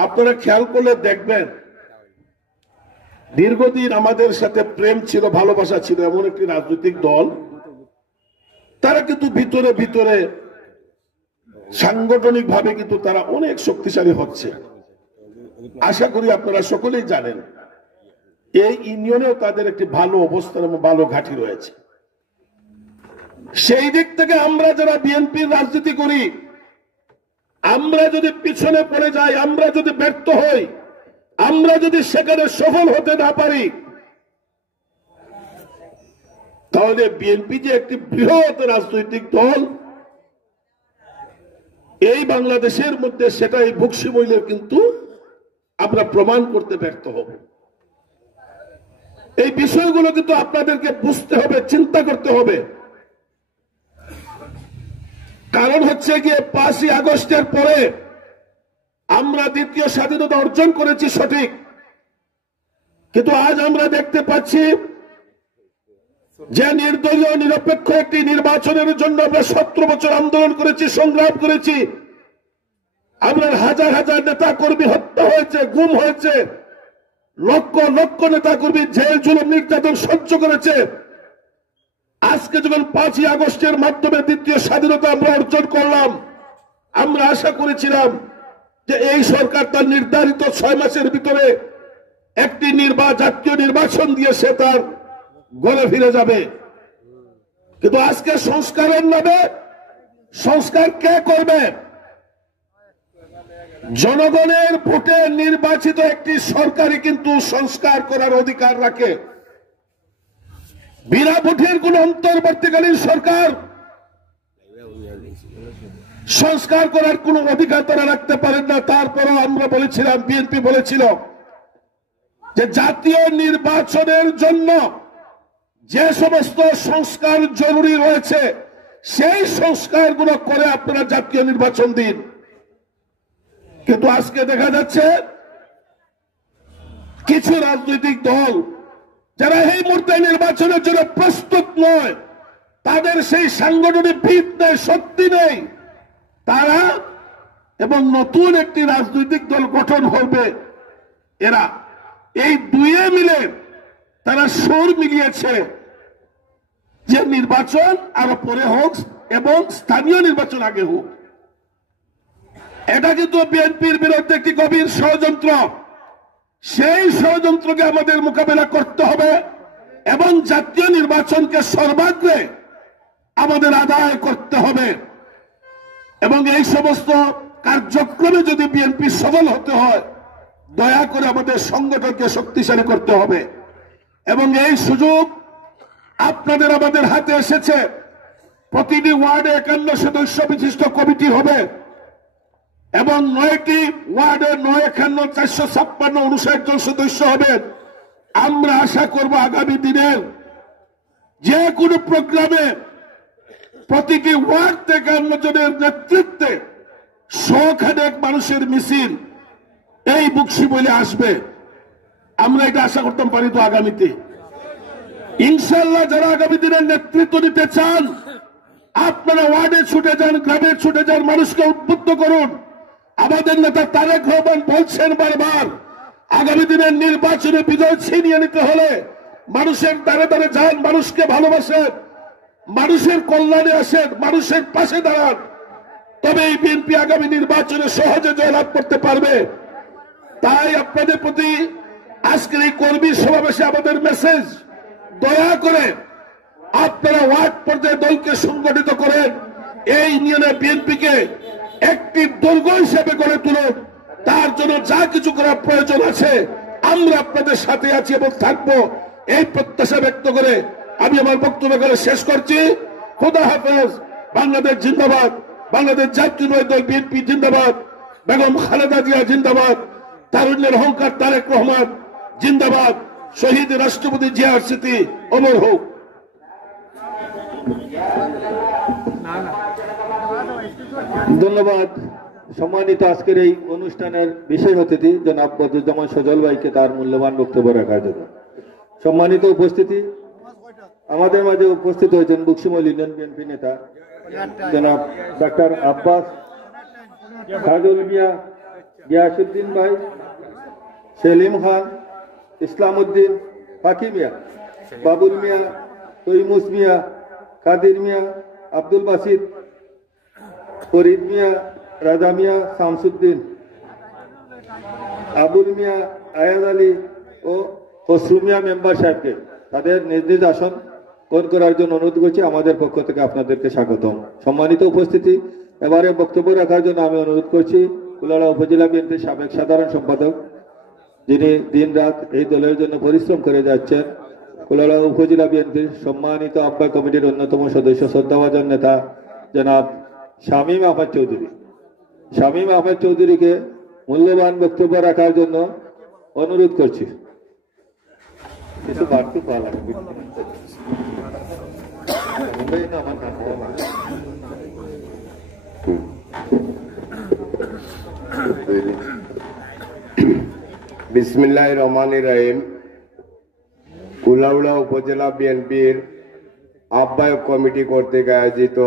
আপনারা খেয়াল করলে দেখবেন, দীর্ঘদিন আমাদের সাথে প্রেম ছিল, ভালোবাসা ছিল এমন একটি রাজনৈতিক দল, তারা কিন্তু ভিতরে ভিতরে সাংগঠনিক ভাবে কিন্তু তারা অনেক শক্তিশালী হচ্ছে। আশা করি আপনারা সকলেই জানেন এই ইউনিয়নেও তাদের একটি ভালো অবস্থান এবং ভালো ঘাঁটি রয়েছে। সেই দিক থেকে আমরা যারা বিএনপির রাজনীতি করি, আমরা যদি পিছনে পড়ে যাই, আমরা যদি ব্যর্থ হই, আমরা যদি সেখানে সফল হতে না পারি, তাহলে বিএনপি যে একটি বৃহৎ রাজনৈতিক দল এই বাংলাদেশের মধ্যে, সেটা এই বক্সিমলের কিন্তু আমরা প্রমাণ করতে ব্যর্থ হব। এই বিষয়গুলো কিন্তু আপনাদেরকে বুঝতে হবে, চিন্তা করতে হবে। কারণ হচ্ছে গিয়ে 5ই আগস্টের পরে আমরা দ্বিতীয় স্বাধীনতা অর্জন করেছি সঠিক, কিন্তু আজ আমরা দেখতে পাচ্ছি যে নির্দলীয় নিরপেক্ষ একটি নির্বাচনের জন্য আমরা 17 বছর আন্দোলন করেছি, সংগ্রাম করেছি। আপনার হাজার হাজার নেতা কর্মী হত্যা হয়েছে, গুম হয়েছে, লক্ষ লক্ষ নেতা কর্মী জেল জুলুম নির্যাতন সহ্য করেছে। আজকে যখন 5ই আগস্টের মাধ্যমে দ্বিতীয় স্বাধীনতা আমরা অর্জন করলাম, আমরা আশা করেছিলাম যে এই সরকার তার নির্ধারিত 6 মাসের ভিতরে একটি জাতীয় নির্বাচন দিয়ে সে তার গলে ফিরে যাবে। কিন্তু আজকে সংস্কারের নামে সংস্কার কে করবে? জনগণের ভোটে নির্বাচিত একটি সরকারই কিন্তু সংস্কার করার অধিকার রাখে। বিনা ভোটের কোন অন্তর্বর্তীকালীন সরকার সংস্কার করার কোন অধিকার তারা রাখতে পারেন না। তারপরও আমরা বলেছিলাম, বিএনপি বলেছিল যে জাতীয় নির্বাচনের জন্য যে সমস্ত সংস্কার জরুরি রয়েছে সেই সংস্কারগুলো করে আপনারা জাতীয় নির্বাচন দিন। কিন্তু আজকে দেখা যাচ্ছে কিছু রাজনৈতিক দল যারা এই মুহূর্তে নির্বাচনের জন্য প্রস্তুত নয়, তাদের সেই সাংগঠনিক ভিত নেই, শক্তি নেই, তারা এবং নতুন একটি রাজনৈতিক দল গঠন হবে, এরা এই দুয়ে মিলে তারা সুর মিলিয়েছে যে নির্বাচন আরো পরে হোক এবং স্থানীয় নির্বাচন আগে হোক। এটা কিন্তু বিএনপির বিরুদ্ধে একটি গভীর ষড়যন্ত্র। সেই ষড়যন্ত্রকে আমাদের মোকাবেলা করতে হবে এবং জাতীয় নির্বাচনকে সর্বাগ্রে আমাদের আদায় করতে হবে। এবং এই সমস্ত কার্যক্রমে যদি বিএনপি সফল হতে হয়, দয়া করে আমাদের সংগঠনকে শক্তিশালী করতে হবে। এবং এই সুযোগ আপনাদের আমাদের হাতে এসেছে। প্রতিটি ওয়ার্ডে 51 সদস্য বিশিষ্ট কমিটি হবে এবং 9টি ওয়ার্ডে 951 456 59 জন সদস্য হবেন। আমরা আশা করব আগামী দিনের যে কোনো প্রোগ্রামে প্রতিটি ওয়ার্ড থেকে 51 জনের নেতৃত্বে 100 মানুষের মিছিল এই বক্সিবলী আসবে। আমরা এটা আশা করতাম পারি তো আগামীতে ইনশাল্লাহ। যারা আগামী দিনের নেতৃত্ব নিতে চান, আপনারা ওয়ার্ডে ছুটে যান, গ্রামে ছুটে যান, মানুষকে উদ্বুদ্ধ করুন। আমাদের নেতা তারেক রহমান বলছেন বারবার, আগামী দিনের নির্বাচনে বিজয় ছিনিয়ে নিতে হলে মানুষের দ্বারে দ্বারে যান, মানুষকে ভালোবাসেন, মানুষের কল্যাণে আসেন, মানুষের পাশে দাঁড়ান, তবে এই বিএনপি আগামী নির্বাচনে সহজে জয়লাভ করতে পারবে। তাই আপনাদের প্রতি আজকের এই কর্মী সমাবেশে আমাদের মেসেজ, দয়া করে আপনারা ওয়ার্ড পর্যায়ে দলকে সংগঠিত করেন, এই ইউনিয়নে বিএনপিকে একটি দুর্গ হিসেবে গড়ে তুলুন। তার জন্য যা কিছু করার প্রয়োজন আছে আমরা আপনাদের সাথে আছি এবং থাকবো, এই প্রত্যাশা ব্যক্ত করে আমি আমার বক্তব্য শেষ করছি। খোদা হাফেজ। বাংলাদেশ জিন্দাবাদ, বাংলাদেশ জাতীয় দল বিএনপি জিন্দাবাদ, বেগম খালেদা জিয়া জিন্দাবাদ, তারুণ্যের অহংকার তারেক রহমান জিন্দাবাদ, শহীদ রাষ্ট্রপতি জিয়ার স্মৃতি অমর হোক। ধন্যবাদ। সম্মানিত আজকের এই অনুষ্ঠানের বিশেষ অতিথি জনাব বদরুজ্জামান সজল ভাইকে তার মূল্যবান বক্তব্য রাখার জন্য। সম্মানিত উপস্থিতি, আমাদের মাঝে উপস্থিত হয়েছেন বক্সিমল ইউনিয়ন বিএনপি নেতা জনাব ডাক্তার আব্বাস, কাজল মিয়া, গিয়াসউদ্দিন ভাই, সেলিম খান, ইসলাম উদ্দিন, ফাকি মিয়া, বাবুল মিয়া, তৈমুস মিয়া, কাদির মিয়া, আব্দুল বাসিদ, ফরিদ মিয়া, রাজা মিয়া, শামসুদ্দিন, আবুল মিয়া, আয়াজ আলী ও খসরু মিয়া মেম্বার সাহেবকে তাদের নিজ নিজ আসন গ্রহণ করার জন্য অনুরোধ করছি। আমাদের পক্ষ থেকে আপনাদেরকে স্বাগতম। সম্মানিত উপস্থিতি, এবারে বক্তব্য রাখার জন্য আমি অনুরোধ করছি কুলাউড়া উপজেলা বিএনপির সাবেক সাধারণ সম্পাদক, যিনি দিন রাত এই দলের জন্য পরিশ্রম করে যাচ্ছেন, কুলাউড়া উপজেলা বিএনপির সম্মানিত আহ্বায়ক কমিটির অন্যতম সদস্য, শ্রদ্ধাভাজন নেতা জনাব শামীম আহমেদ চৌধুরী। শামীম আহমেদ চৌধুরীকে মূল্যবান বক্তব্য রাখার জন্য অনুরোধ করছি। কিছু বাড়তি পাওয়া লাগবে। বিসমিল্লাহির রহমানির রহিম। কুলাউড়া উপজেলা বিএনপির আহ্বায়ক কমিটি কর্তৃক আয়োজিত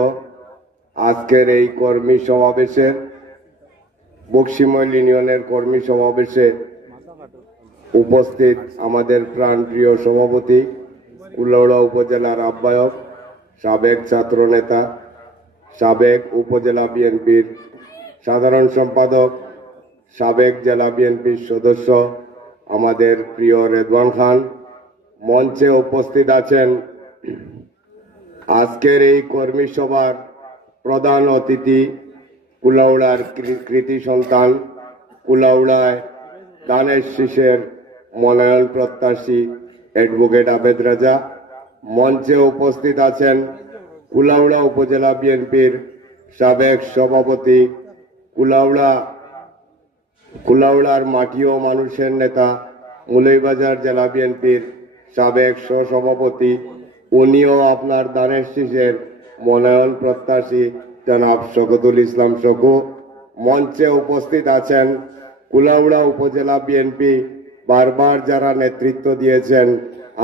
আজকের এই কর্মী সমাবেশের বক্সিমল ইউনিয়নের কর্মী সমাবেশে উপস্থিত আমাদের প্রাণপ্রিয় সভাপতি, কুলাউড়া উপজেলার আহ্বায়ক, সাবেক ছাত্র নেতা, সাবেক উপজেলা বিএনপির সাধারণ সম্পাদক, সাবেক জেলা বিএনপির সদস্য আমাদের প্রিয় রেদওয়ান খান, মঞ্চে উপস্থিত আছেন আজকের এই কর্মী সভার প্রধান অতিথি, কুলাউড়ার কৃতি সন্তান, কুলাউড়ায় ধানের শীষের মনোনয়ন প্রত্যাশী অ্যাডভোকেট আবেদ রাজা। মঞ্চে উপস্থিত আছেন কুলাউড়া উপজেলা বিএনপির সাবেক সভাপতি, কুলাউড়ার মাটি ও মানুষের নেতা মৌলভীবাজার জেলা বিএনপির সাবেক সহসভাপতি, উনিও আপনার দানের শীষের মনোনয়ন প্রত্যাশী জনাব শওকতুল ইসলাম শকু। মঞ্চে উপস্থিত আছেন কুলাউড়া উপজেলা বিএনপি বারবার যারা নেতৃত্ব দিয়েছেন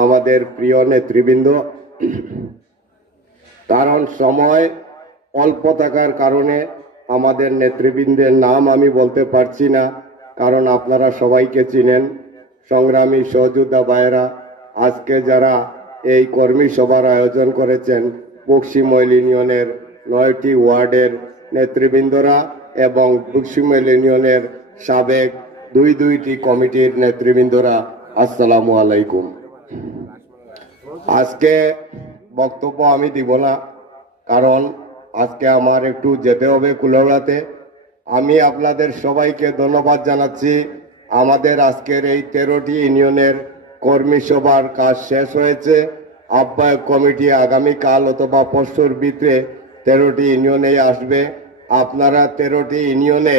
আমাদের প্রিয় নেতৃবৃন্দ। কারণ সময় অল্প থাকার কারণে আমাদের নেতৃবৃন্দের নাম আমি বলতে পারছি না, কারণ আপনারা সবাইকে চিনেন। সংগ্রামী সহযোদ্ধা ভাইয়েরা, আজকে যারা এই কর্মী সভার আয়োজন করেছেন বক্সিমইল ইউনিয়নের 9টি ওয়ার্ডের নেতৃবৃন্দরা এবং বক্সিমইল ইউনিয়নের সাবেক দুইটি কমিটির নেতৃবৃন্দরা, আসসালামু আলাইকুম। আজকে বক্তব্য আমি দিব না, কারণ আজকে আমার একটু যেতে হবে কুলাউড়াতে। আমি আপনাদের সবাইকে ধন্যবাদ জানাচ্ছি। আমাদের আজকের এই 13টি ইউনিয়নের কর্মী সভার কাজ শেষ হয়েছে। আহ্বায়ক কমিটি আগামীকাল অথবা পরশুর ভিতরে 13টি ইউনিয়নে আসবে। আপনারা 13টি ইউনিয়নে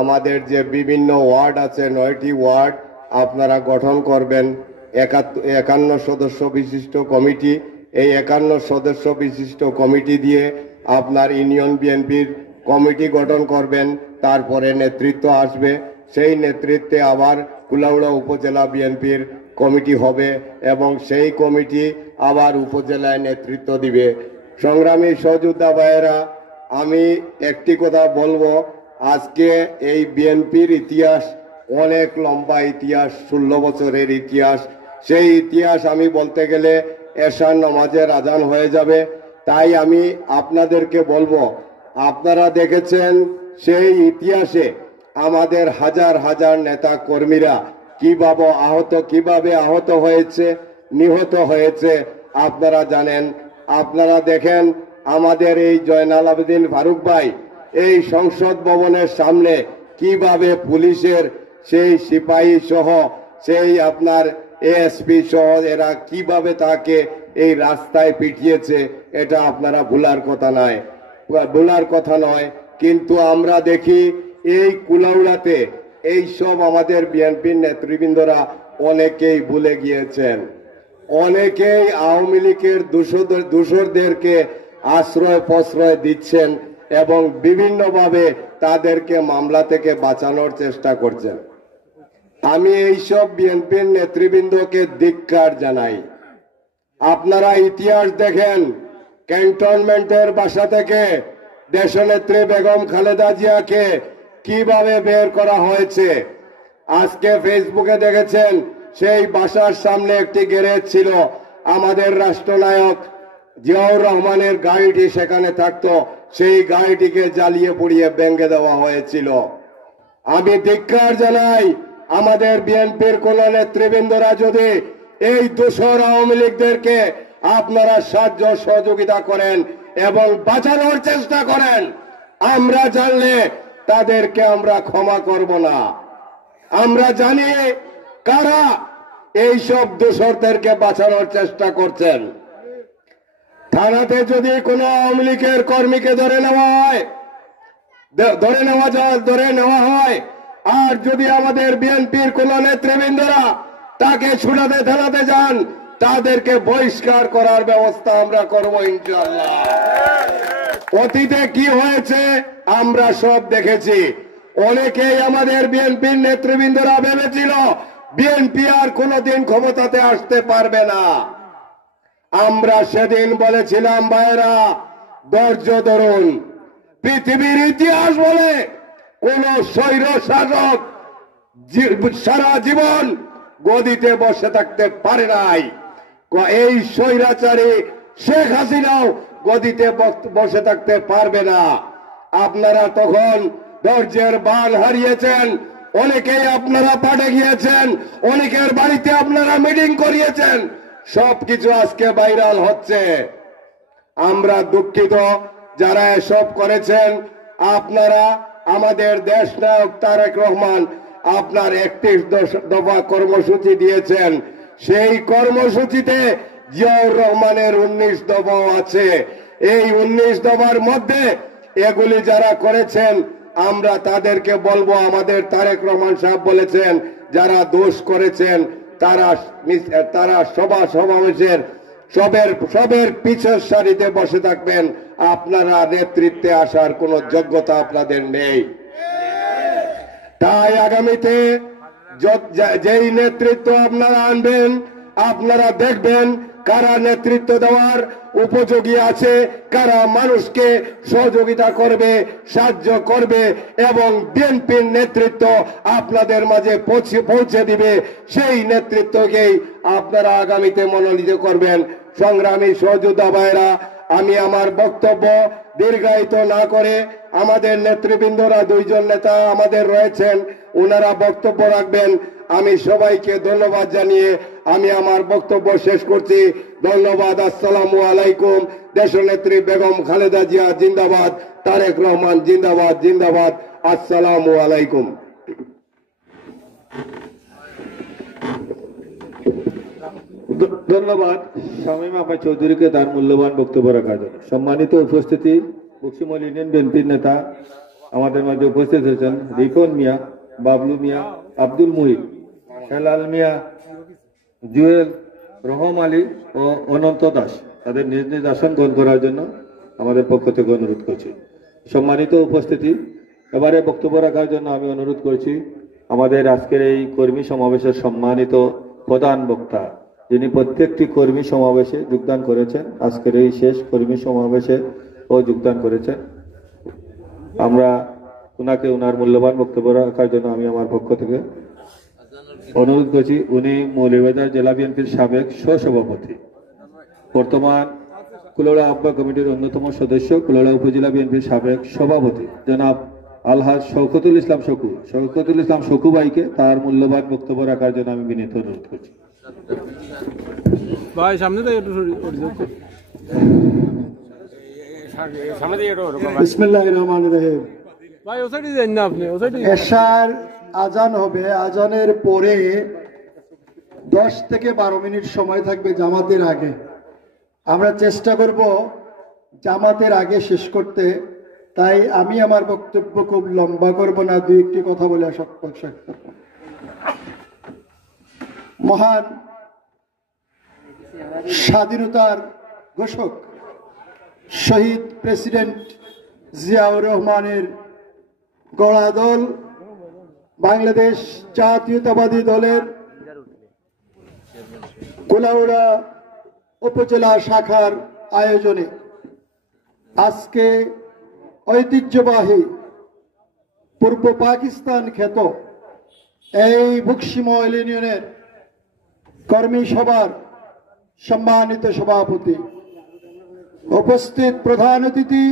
আমাদের যে বিভিন্ন ওয়ার্ড আছে 9টি ওয়ার্ড আপনারা গঠন করবেন 51 সদস্য বিশিষ্ট কমিটি। এই 51 সদস্য বিশিষ্ট কমিটি দিয়ে আপনার ইউনিয়ন বিএনপির কমিটি গঠন করবেন। তারপরে নেতৃত্ব আসবে, সেই নেতৃত্বে আবার কুলাউড়া উপজেলা বিএনপির কমিটি হবে এবং সেই কমিটি আবার উপজেলায় নেতৃত্ব দিবে। সংগ্রামী সহযোদ্ধা ভাইয়েরা, আমি একটি কথা বলবো, আজকে এই বিএনপির ইতিহাস অনেক লম্বা ইতিহাস, 16 বছরের ইতিহাস। সেই ইতিহাস আমি বলতে গেলে এশার নামাজের আজান হয়ে যাবে। তাই আমি আপনাদেরকে বলবো, আপনারা দেখেছেন সেই ইতিহাসে আমাদের হাজার হাজার নেতা কর্মীরা কিভাবে আহত হয়েছে, নিহত হয়েছে আপনারা জানেন। আপনারা দেখেন আমাদের এই জয়নাল আবেদিন ফারুক ভাই এই সংসদ ভবনের সামনে কিভাবে পুলিশের সেই সিপাহী সহ সেই আপনার এএসপি সহ এরা কিভাবে তাকে এই রাস্তায় পিটিয়েছে, এটা আপনারা ভুলার কথা নয়। কিন্তু আমরা দেখি এই কুলাউড়াতে এই সব আমাদের বিএনপির নেতৃবৃন্দরা অনেকেই ভুলে গিয়েছেন। অনেকেই আওয়ামী লীগের দূষরদেরকে আশ্রয় প্রশ্রয় দিচ্ছেন এবং বিভিন্নভাবে তাদেরকে মামলা থেকে বাঁচানোর চেষ্টা করছেন। আমি এইসব বিএনপির নেতৃবৃন্দকে ধিক্কার জানাই। আপনারা ইতিহাস দেখেন, ক্যান্টনমেন্টের বাসা থেকে দেশনেত্রী বেগম খালেদা জিয়াকে কিভাবে বের করা হয়েছে। আজকে ফেসবুকে দেখেছেন সেই বাসার সামনে একটি গ্যারেজ ছিল, আমাদের রাষ্ট্রনায়ক জিয়াউর রহমানের গাড়িটি সেখানে থাকতো, সেই গাড়িটিকে জ্বালিয়ে পুড়িয়ে ভেঙে দেওয়া হয়েছিল। আমি ধিক্কার জানাই, আমাদের বিএনপির কোন নেতৃবৃন্দরা যদি এই দোসর আওয়ামী লীগদেরকে আপনারা সাহায্য সহযোগিতা করেন এবং বাঁচানোর চেষ্টা করেন, আমরা জানলে তাদেরকে আমরা ক্ষমা করব না। আমরা জানি কারা এইসব দোসরদেরকে বাঁচানোর চেষ্টা করছেন। থানাতে যদি কোনো আওয়ামী লীগের কর্মীকে ধরে নেওয়া হয় আর যদি আমাদের বিএনপির কোন নেতৃবৃন্দরা তাকে ছুটাতে থানাতে যান, তাদেরকে বহিষ্কার করার ব্যবস্থা আমরা করব ইনশাআল্লাহ। অতীতে কি হয়েছে আমরা সব দেখেছি। অনেকেই আমাদের বিএনপির নেতৃবৃন্দরা ভেবেছিল বিএনপি আর কোনোদিন ক্ষমতাতে আসতে পারবে না। আমরা সেদিন বলেছিলাম, ভাইরা ধৈর্য ধরুন। পৃথিবীর ইতিহাস বলে কোন স্বৈর শাসক সারা জীবন গদিতে বসে থাকতে পারে নাই। এই স্বৈরাচারী শেখ হাসিনাও গদিতে বসে থাকতে পারবে না। আপনারা তখন ধৈর্যের বান হারিয়েছেন। অনেকেই আপনারা পাঠে গিয়েছেন, অনেকের বাড়িতে আপনারা মিটিং করিয়েছেন, সবকিছু আজকে ভাইরাল হচ্ছে। আমরা দুঃখিত যারা এসব করেছেন। আপনারা আমাদের দেশ নায়ক তারেক রহমান আপনার 31 দফা কর্মসূচি দিয়েছেন। সেই কর্মসূচিতে জিয়াউর রহমানের 19 দফাও আছে। এই 19 দফার মধ্যে এগুলি যারা করেছেন আমরা তাদেরকে বলবো, আমাদের তারেক রহমান সাহেব বলেছেন যারা দোষ করেছেন তারা সমাবেশের সবের পিছের সারিতে বসে থাকবেন, আপনারা নেতৃত্বে আসার কোনো যোগ্যতা আপনাদের নেই। তাই আগামীতে যেই নেতৃত্ব আপনারা আনবেন, আপনারা দেখবেন কারা নেতৃত্ব দেওয়ার উপযোগী আছে, কারা মানুষকে সহযোগিতা করবে, সাহায্য করবে এবং বিএনপির নেতৃত্ব আপনাদের মাঝে পৌঁছে দিবে, সেই নেতৃত্বকেই আপনারা আগামীতে মনোনীত করবেন। সংগ্রামী সহযোদ্ধা ভাইরা, আমি আমার বক্তব্য দীর্ঘায়িত না করে আমাদের নেতৃবৃন্দরা, দুইজন নেতা আমাদের রয়েছেন, ওনারা বক্তব্য রাখবেন। আমি সবাইকে ধন্যবাদ জানিয়ে আমি আমার বক্তব্য শেষ করছি। ধন্যবাদ। আসসালামু আলাইকুম। দেশনেত্রী বেগম খালেদা জিয়া জিন্দাবাদ, তারেক রহমান জিন্দাবাদ জিন্দাবাদ। আসসালামু আলাইকুম। ধন্যবাদ শামীম আহমেদ চৌধুরীকে তার মূল্যবান বক্তব্য রাখার জন্য। সম্মানিত উপস্থিতি, বক্সিমহল ইউনিয়ন বিএনপির নেতা আমাদের মাঝে উপস্থিত হয়েছেন রিপন মিয়া, বাবলু মিয়া, আব্দুল মুহিত, হেলাল মিয়া, জুয়েল, রহম আলী ও অনন্ত দাস তাদের নিজ নিজ আসন গ্রহণ করার জন্য আমাদের পক্ষ থেকে অনুরোধ করছি। সম্মানিত উপস্থিতি, এবারে বক্তব্য রাখার জন্য আমি অনুরোধ করছি আমাদের আজকের এই কর্মী সমাবেশের সম্মানিত প্রধান বক্তা, যিনি প্রত্যেকটি কর্মী সমাবেশে যোগদান করেছেন, আজকের এই শেষ কর্মী সমাবেশে ও যোগদান করেছেন। আমরা ওনাকে ওনার মূল্যবান বক্তব্য রাখার জন্য আমি আমার পক্ষ থেকে অনুরোধ করছি। উনি মৌলভীবাজার জেলা বিএনপির সাবেক সহসভাপতি, বর্তমান কুলাউড়া আহ্বায়ক কমিটির অন্যতম সদস্য, কুলাউড়া উপজেলা বিএনপির সাবেক সভাপতি জনাব আলহাজ শওকতুল ইসলাম শকু ভাইকে তার মূল্যবান বক্তব্য রাখার জন্য আমি বিনীত অনুরোধ করছি। ভাই সামনে থেকে একটু বিসমিল্লাহির রহমানির রহিম। ভাই ও সাইডে যান না আপনি, ও সাইডে। এশার আজান হবে, আজানের পরে 10 থেকে 12 মিনিট সময় থাকবে জামাতের আগে। আমরা চেষ্টা করব জামাতের আগে শেষ করতে, তাই আমি আমার বক্তব্য খুব লম্বা করব না, দুই একটি কথা বলে মহান স্বাধীনতার ঘোষক শহীদ প্রেসিডেন্ট জিয়াউর রহমানের গড়া দল বাংলাদেশ জাতীয়তাবাদী দলের কুলাউড়া উপজেলা শাখার আয়োজনে আজকে ঐতিহ্যবাহী পূর্ব পাকিস্তান খ্যাত এই বক্সিমহল ইউনিয়নের কর্মী সভার সম্মানিত সভাপতি, উপস্থিত প্রধান অতিথি,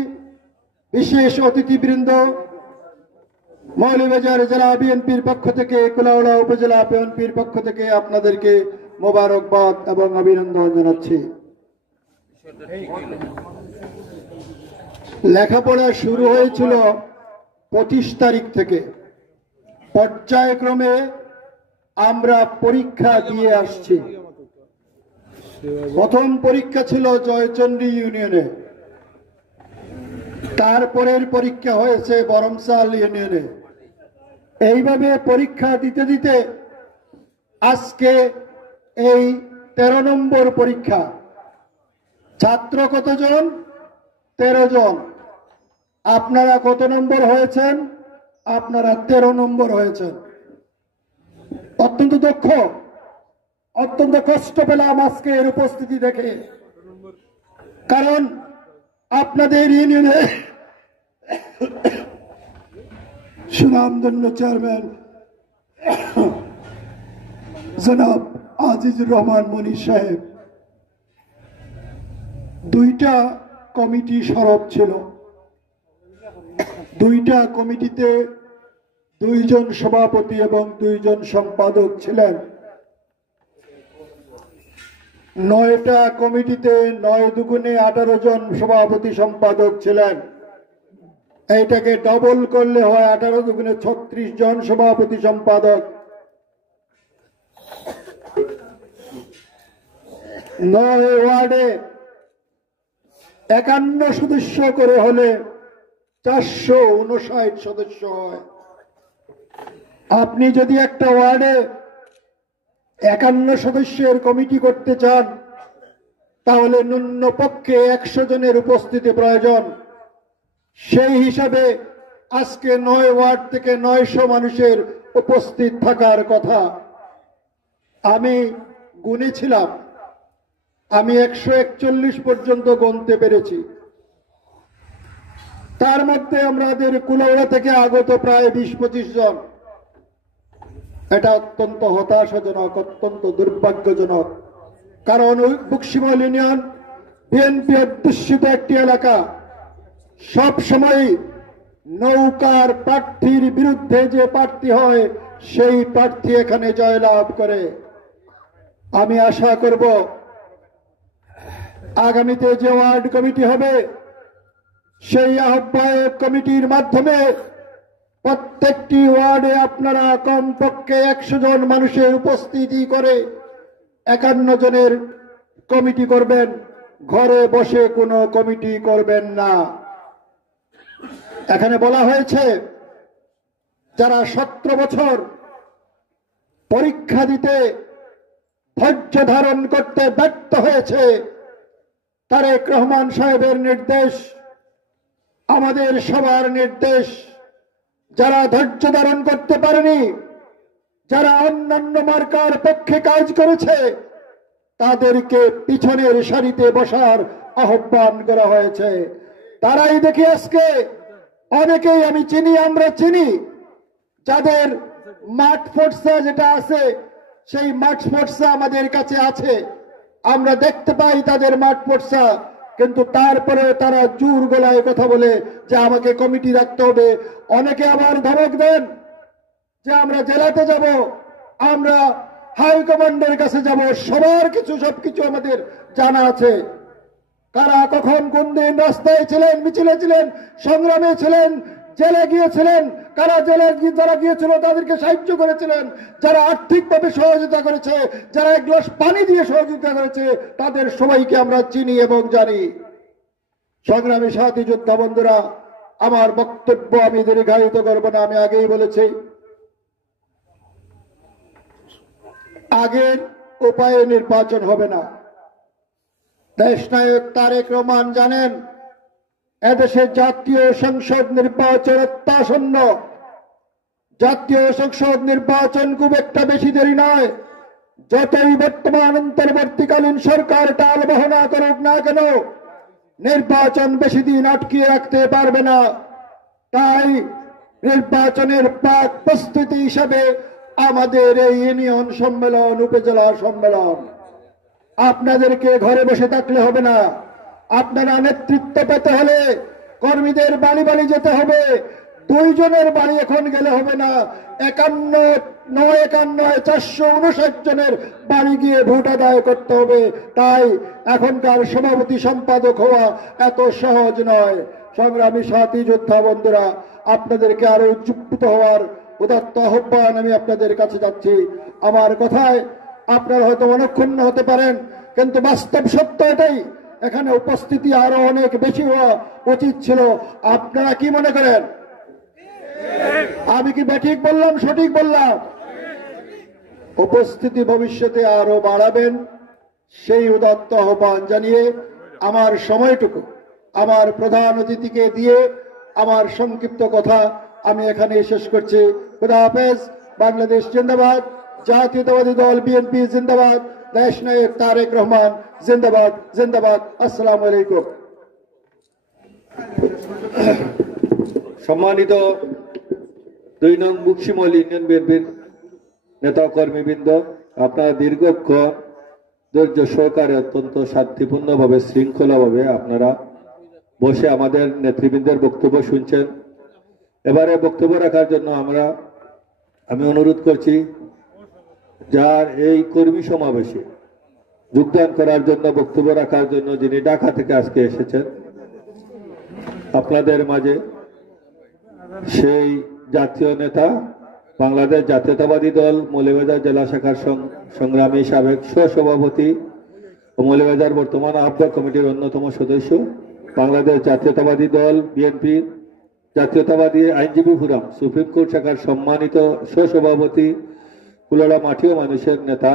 বিশেষ অতিথিবৃন্দ, মৌলভীবাজার জেলা বিএনপির পক্ষ থেকে, কুলাউড়া উপজেলা বিএনপির পক্ষ থেকে আপনাদেরকে মোবারকবাদ এবং অভিনন্দন জানাচ্ছি। লেখাপড়া শুরু হয়েছিল 25 তারিখ থেকে, পর্যায়ক্রমে আমরা পরীক্ষা দিয়ে আসছি। প্রথম পরীক্ষা ছিল জয়চন্ডী ইউনিয়নে, তারপরের পরীক্ষা হয়েছে বরমসাল ইউনিয়নে। এইভাবে পরীক্ষা দিতে দিতে আজকে এই 13 নম্বর পরীক্ষা। ছাত্র কতজন? 13 জন। আপনারা কত নম্বর হয়েছেন? আপনারা 13 নম্বর হয়েছেন। অত্যন্ত দুঃখ, অত্যন্ত কষ্ট পেলাম আজকে এর উপস্থিতি দেখে, কারণ আপনাদের ইউনিয়নে সুনামধন্য চেয়ারম্যান জনাব আজিজুর রহমান মনির সাহেব, 2টা কমিটি সরব ছিল। 2টা কমিটিতে 2 জন সভাপতি এবং 2 জন সম্পাদক ছিলেন। 9টা কমিটিতে 9 দুগুণে 18 জন সভাপতি সম্পাদক ছিলেন। এইটাকে ডবল করলে হয় 18 দুগুণে 36 জন সভাপতি সম্পাদক। 9 ওয়ার্ডে 51 সদস্য করে হলে 459 সদস্য হয়। আপনি যদি একটা ওয়ার্ডে 51 সদস্যের কমিটি করতে চান তাহলে ন্যূনপক্ষে 100 জনের উপস্থিতি প্রয়োজন। সেই হিসাবে আজকে 9 ওয়ার্ড থেকে 900 মানুষের উপস্থিত থাকার কথা। আমি গুনেছিলাম, আমি 141 পর্যন্ত গুনতে পেরেছি। তার মধ্যে আমাদের কুলাউড়া থেকে আগত প্রায় 20-25 জন। এটা অত্যন্ত হতাশাজনক, অত্যন্ত দুর্ভাগ্যজনক। কারণ বক্সিমল ইউনিয়ন বিএনপি অধ্যুষিত একটি এলাকা। সব সময় নৌকার প্রার্থীর বিরুদ্ধে যে প্রার্থী হয় সেই প্রার্থী এখানে জয়লাভ করে। আমি আশা করব আগামীতে যে ওয়ার্ড কমিটি হবে সেই আহ্বায়ক কমিটির মাধ্যমে প্রত্যেকটি ওয়ার্ডে আপনারা কমপক্ষে 100 জন মানুষের উপস্থিতি করে 51 জনের কমিটি করবেন। ঘরে বসে কোনো কমিটি করবেন না। এখানে বলা হয়েছে যারা 17 বছর পরীক্ষা দিতে ধৈর্য ধারণ করতে ব্যর্থ হয়েছে, তারেক রহমান সাহেবের নির্দেশ, আমাদের সবার নির্দেশ, যারা ধৈর্য ধারণ করতে পারেনি, যারা অন্যান্য মার্কার পক্ষে কাজ করেছে, তাদেরকে পিছনের সারিতে বসার আহ্বান করা হয়েছে। তারাই দেখি আজকে অনেকেই আমি চিনি, আমরা চিনি, যাদের মাঠ ফোর্সা যেটা আছে সেই মাঠ ফোর্সা আমাদের কাছে আছে, আমরা দেখতে পাই তাদের মাঠ ফোর্সা, কিন্তু তারপরে তারা জোর গলায় কথা বলে যে আমাকে কমিটি রাখতে হবে। অনেকে আবার ধমক দেন যে আমরা জেলাতে যাব, আমরা হাইকমান্ডের কাছে যাব। সবার কিছু সবকিছু আমাদের জানা আছে। কারা কখন কোন দিন রাস্তায় ছিলেন, মিছিলে ছিলেন, সংগ্রামে ছিলেন, জেলে গিয়েছিলেন, কারা জেলে যারা গিয়েছিল তাদেরকে সাহায্য করেছিলেন, যারা আর্থিকভাবে সহযোগিতা করেছে, যারা এক গ্লাস পানি দিয়ে সহযোগিতা করেছে, তাদের সবাইকে আমরা চিনি এবং জানি। সংগ্রামী সাথী যোদ্ধা বন্ধুরা, আমার বক্তব্য আমি দীর্ঘায়িত করব না। আমি আগেই বলেছি, আগের উপায়ে নির্বাচন হবে না। দেশনায়ক তারেক রহমান জানেন এদেশে জাতীয় সংসদ নির্বাচন অত্যাসন্ন। জাতীয় সংসদ নির্বাচন খুব একটা বেশি দেরি নয়। যতই বর্তমান অন্তর্বর্তীকালীন সরকার টালবাহনা করুক না কেন, নির্বাচন বেশি দিন আটকিয়ে রাখতে পারবে না। তাই নির্বাচনের প্রাক প্রস্তুতি হিসাবে আমাদের এই ইউনিয়ন সম্মেলন, উপজেলা সম্মেলন। আপনাদেরকে ঘরে বসে থাকলে হবে না। আপনারা নেতৃত্ব পেতে হলে কর্মীদের বাড়ি বাড়ি যেতে হবে। 2 জনের বাড়ি এখন গেলে হবে না, 459 জনের বাড়ি গিয়ে ভোট আদায় করতে হবে। তাই এখনকার সভাপতি সম্পাদক হওয়া এত সহজ নয়। সংগ্রামী সাথী যোদ্ধা বন্ধুরা, আপনাদেরকে আরো উজ্জীবিত হওয়ার উদাত্ত আহ্বান আমি আপনাদের কাছে যাচ্ছি। আমার কথায় আপনারা হয়তো মনক্ষুণ্ণ হতে পারেন, কিন্তু বাস্তব সত্য এটাই, এখানে উপস্থিতি আরো অনেক বেশি হওয়া উচিত ছিল। আপনারা কি মনে করেন? আমি কি ঠিক বললাম, সঠিক বললাম? উপস্থিতি ভবিষ্যতে আরো বাড়াবেন, সেই উদাত্ত আহ্বান জানিয়ে আমার সময়টুকু আমার প্রধান অতিথিকে দিয়ে আমার সংক্ষিপ্ত কথা আমি এখানে শেষ করছি। খুদা হাফেজ। বাংলাদেশ জিন্দাবাদ। জাতীয়তাবাদী দল বিএনপি জিন্দাবাদ। দেশনায়ক তারেক রহমান জিন্দাবাদ, জিন্দাবাদ। আসসালামু আলাইকুম। সম্মানিত 2 নং বক্সিমল ইউনিয়ন বিএনপির নেতা কর্মীবৃন্দ, আপনারা দীর্ঘক্ষণ ধৈর্য সহকারে অত্যন্ত শান্তিপূর্ণভাবে শৃঙ্খলাভাবে আপনারা বসে আমাদের নেতৃবৃন্দের বক্তব্য শুনছেন। এবারে বক্তব্য রাখার জন্য আমি অনুরোধ করছি, যার এই কর্মী সমাবেশে যোগদান করার জন্য, বক্তব্য রাখার জন্য যিনি ঢাকা থেকে আজকে এসেছেন আপনাদের মাঝে, সেই জাতীয় নেতা, বাংলাদেশ জাতীয়তাবাদী দল মৌলভীবাজার জেলা শাখার সংগ্রামী সাবেক সহসভাপতি ও মৌলভীবাজার বর্তমান আহ্বায়ক কমিটির অন্যতম সদস্য, বাংলাদেশ জাতীয়তাবাদী দল বিএনপি জাতীয়তাবাদী আইনজীবী ফোরাম সুপ্রিম কোর্ট শাখার সম্মানিত সহসভাপতি কুলাউড়া মাটিও মানুষের নেতা,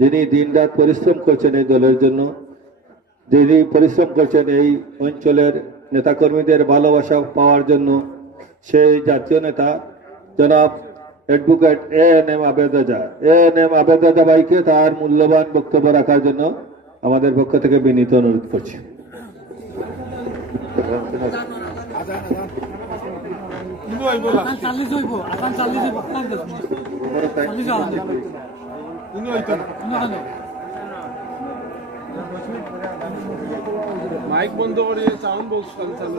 যিনি দিনরাত পরিশ্রম করছেন এই দলের জন্য, যিনি পরিশ্রম করছেন এই অঞ্চলের নেতাকর্মীদের ভালোবাসা পাওয়ার জন্য, সেই জাতীয় নেতা জনাব অ্যাডভোকেট এএনএম আবেদ রাজা ভাইকে তার মূল্যবান বক্তব্য রাখার জন্য আমাদের পক্ষ থেকে বিনীত অনুরোধ করছি। মাইক বন্ধ করে সাউন্ড বক্স চালু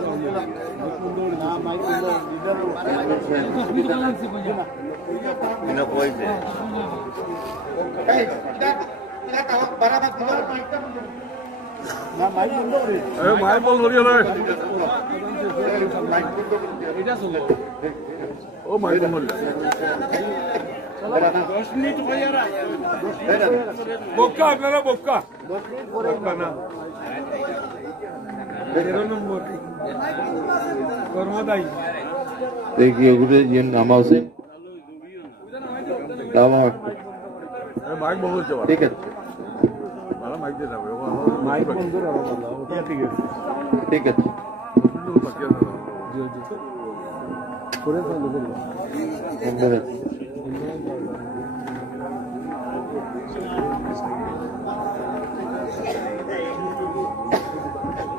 মাইক বন্ধ ও মাইক বন্ধ বোকা আপনারা বোকা না কর্মদায়ী देखिए गुरु जी नाम से মাইক বন্ধ ठीक है মাইক দিয়ে যাবে মাইক বন্ধ ঠিক আছে ठीक है করে ফেলো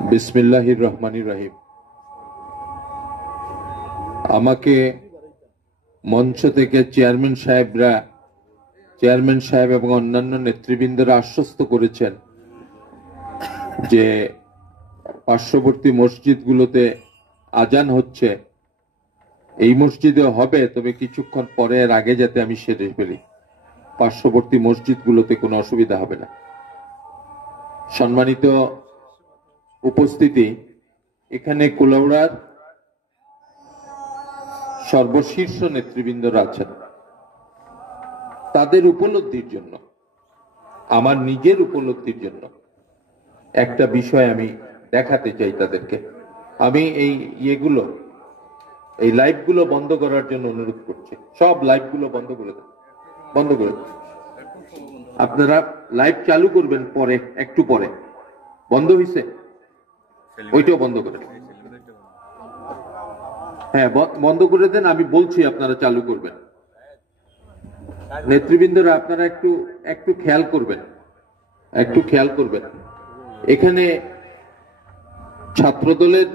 বিসমিল্লাহির রহমানির রহিম। আমাকে মঞ্চ থেকে চেয়ারম্যান সাহেব এবং অন্যান্য নেতৃবৃন্দরা আশ্বস্ত করেছেন যে পার্শ্ববর্তী মসজিদগুলোতে আজান হচ্ছে, এই মসজিদে হবে, তবে কিছুক্ষণ পরে এর আগে যাতে আমি সেরে ফেলি, পার্শ্ববর্তী মসজিদগুলোতে কোনো অসুবিধা হবে না। সম্মানিত উপস্থিতি, এখানে কুলাউড়ার সর্বশীর্ষ নেতৃবৃন্দরা আছেন। তাদের উপলব্ধির জন্য, আমার নিজের উপলব্ধির জন্য একটা বিষয় আমি দেখাতে চাই তাদেরকে। আমি এই লাইভগুলো বন্ধ করার জন্য অনুরোধ করছি। সব লাইভগুলো বন্ধ করে দেন, বন্ধ করে দেন। আপনারা লাইভ চালু করবেন পরে, একটু পরে। বন্ধ হয়েছে? ওইটাও বন্ধ করে দেন। হ্যাঁ, বন্ধ করে দেন। আমি বলছি আপনারা চালু করবেন। নেতৃবৃন্দরা আপনারা একটু খেয়াল করবেন, এখানে ছাত্রদলের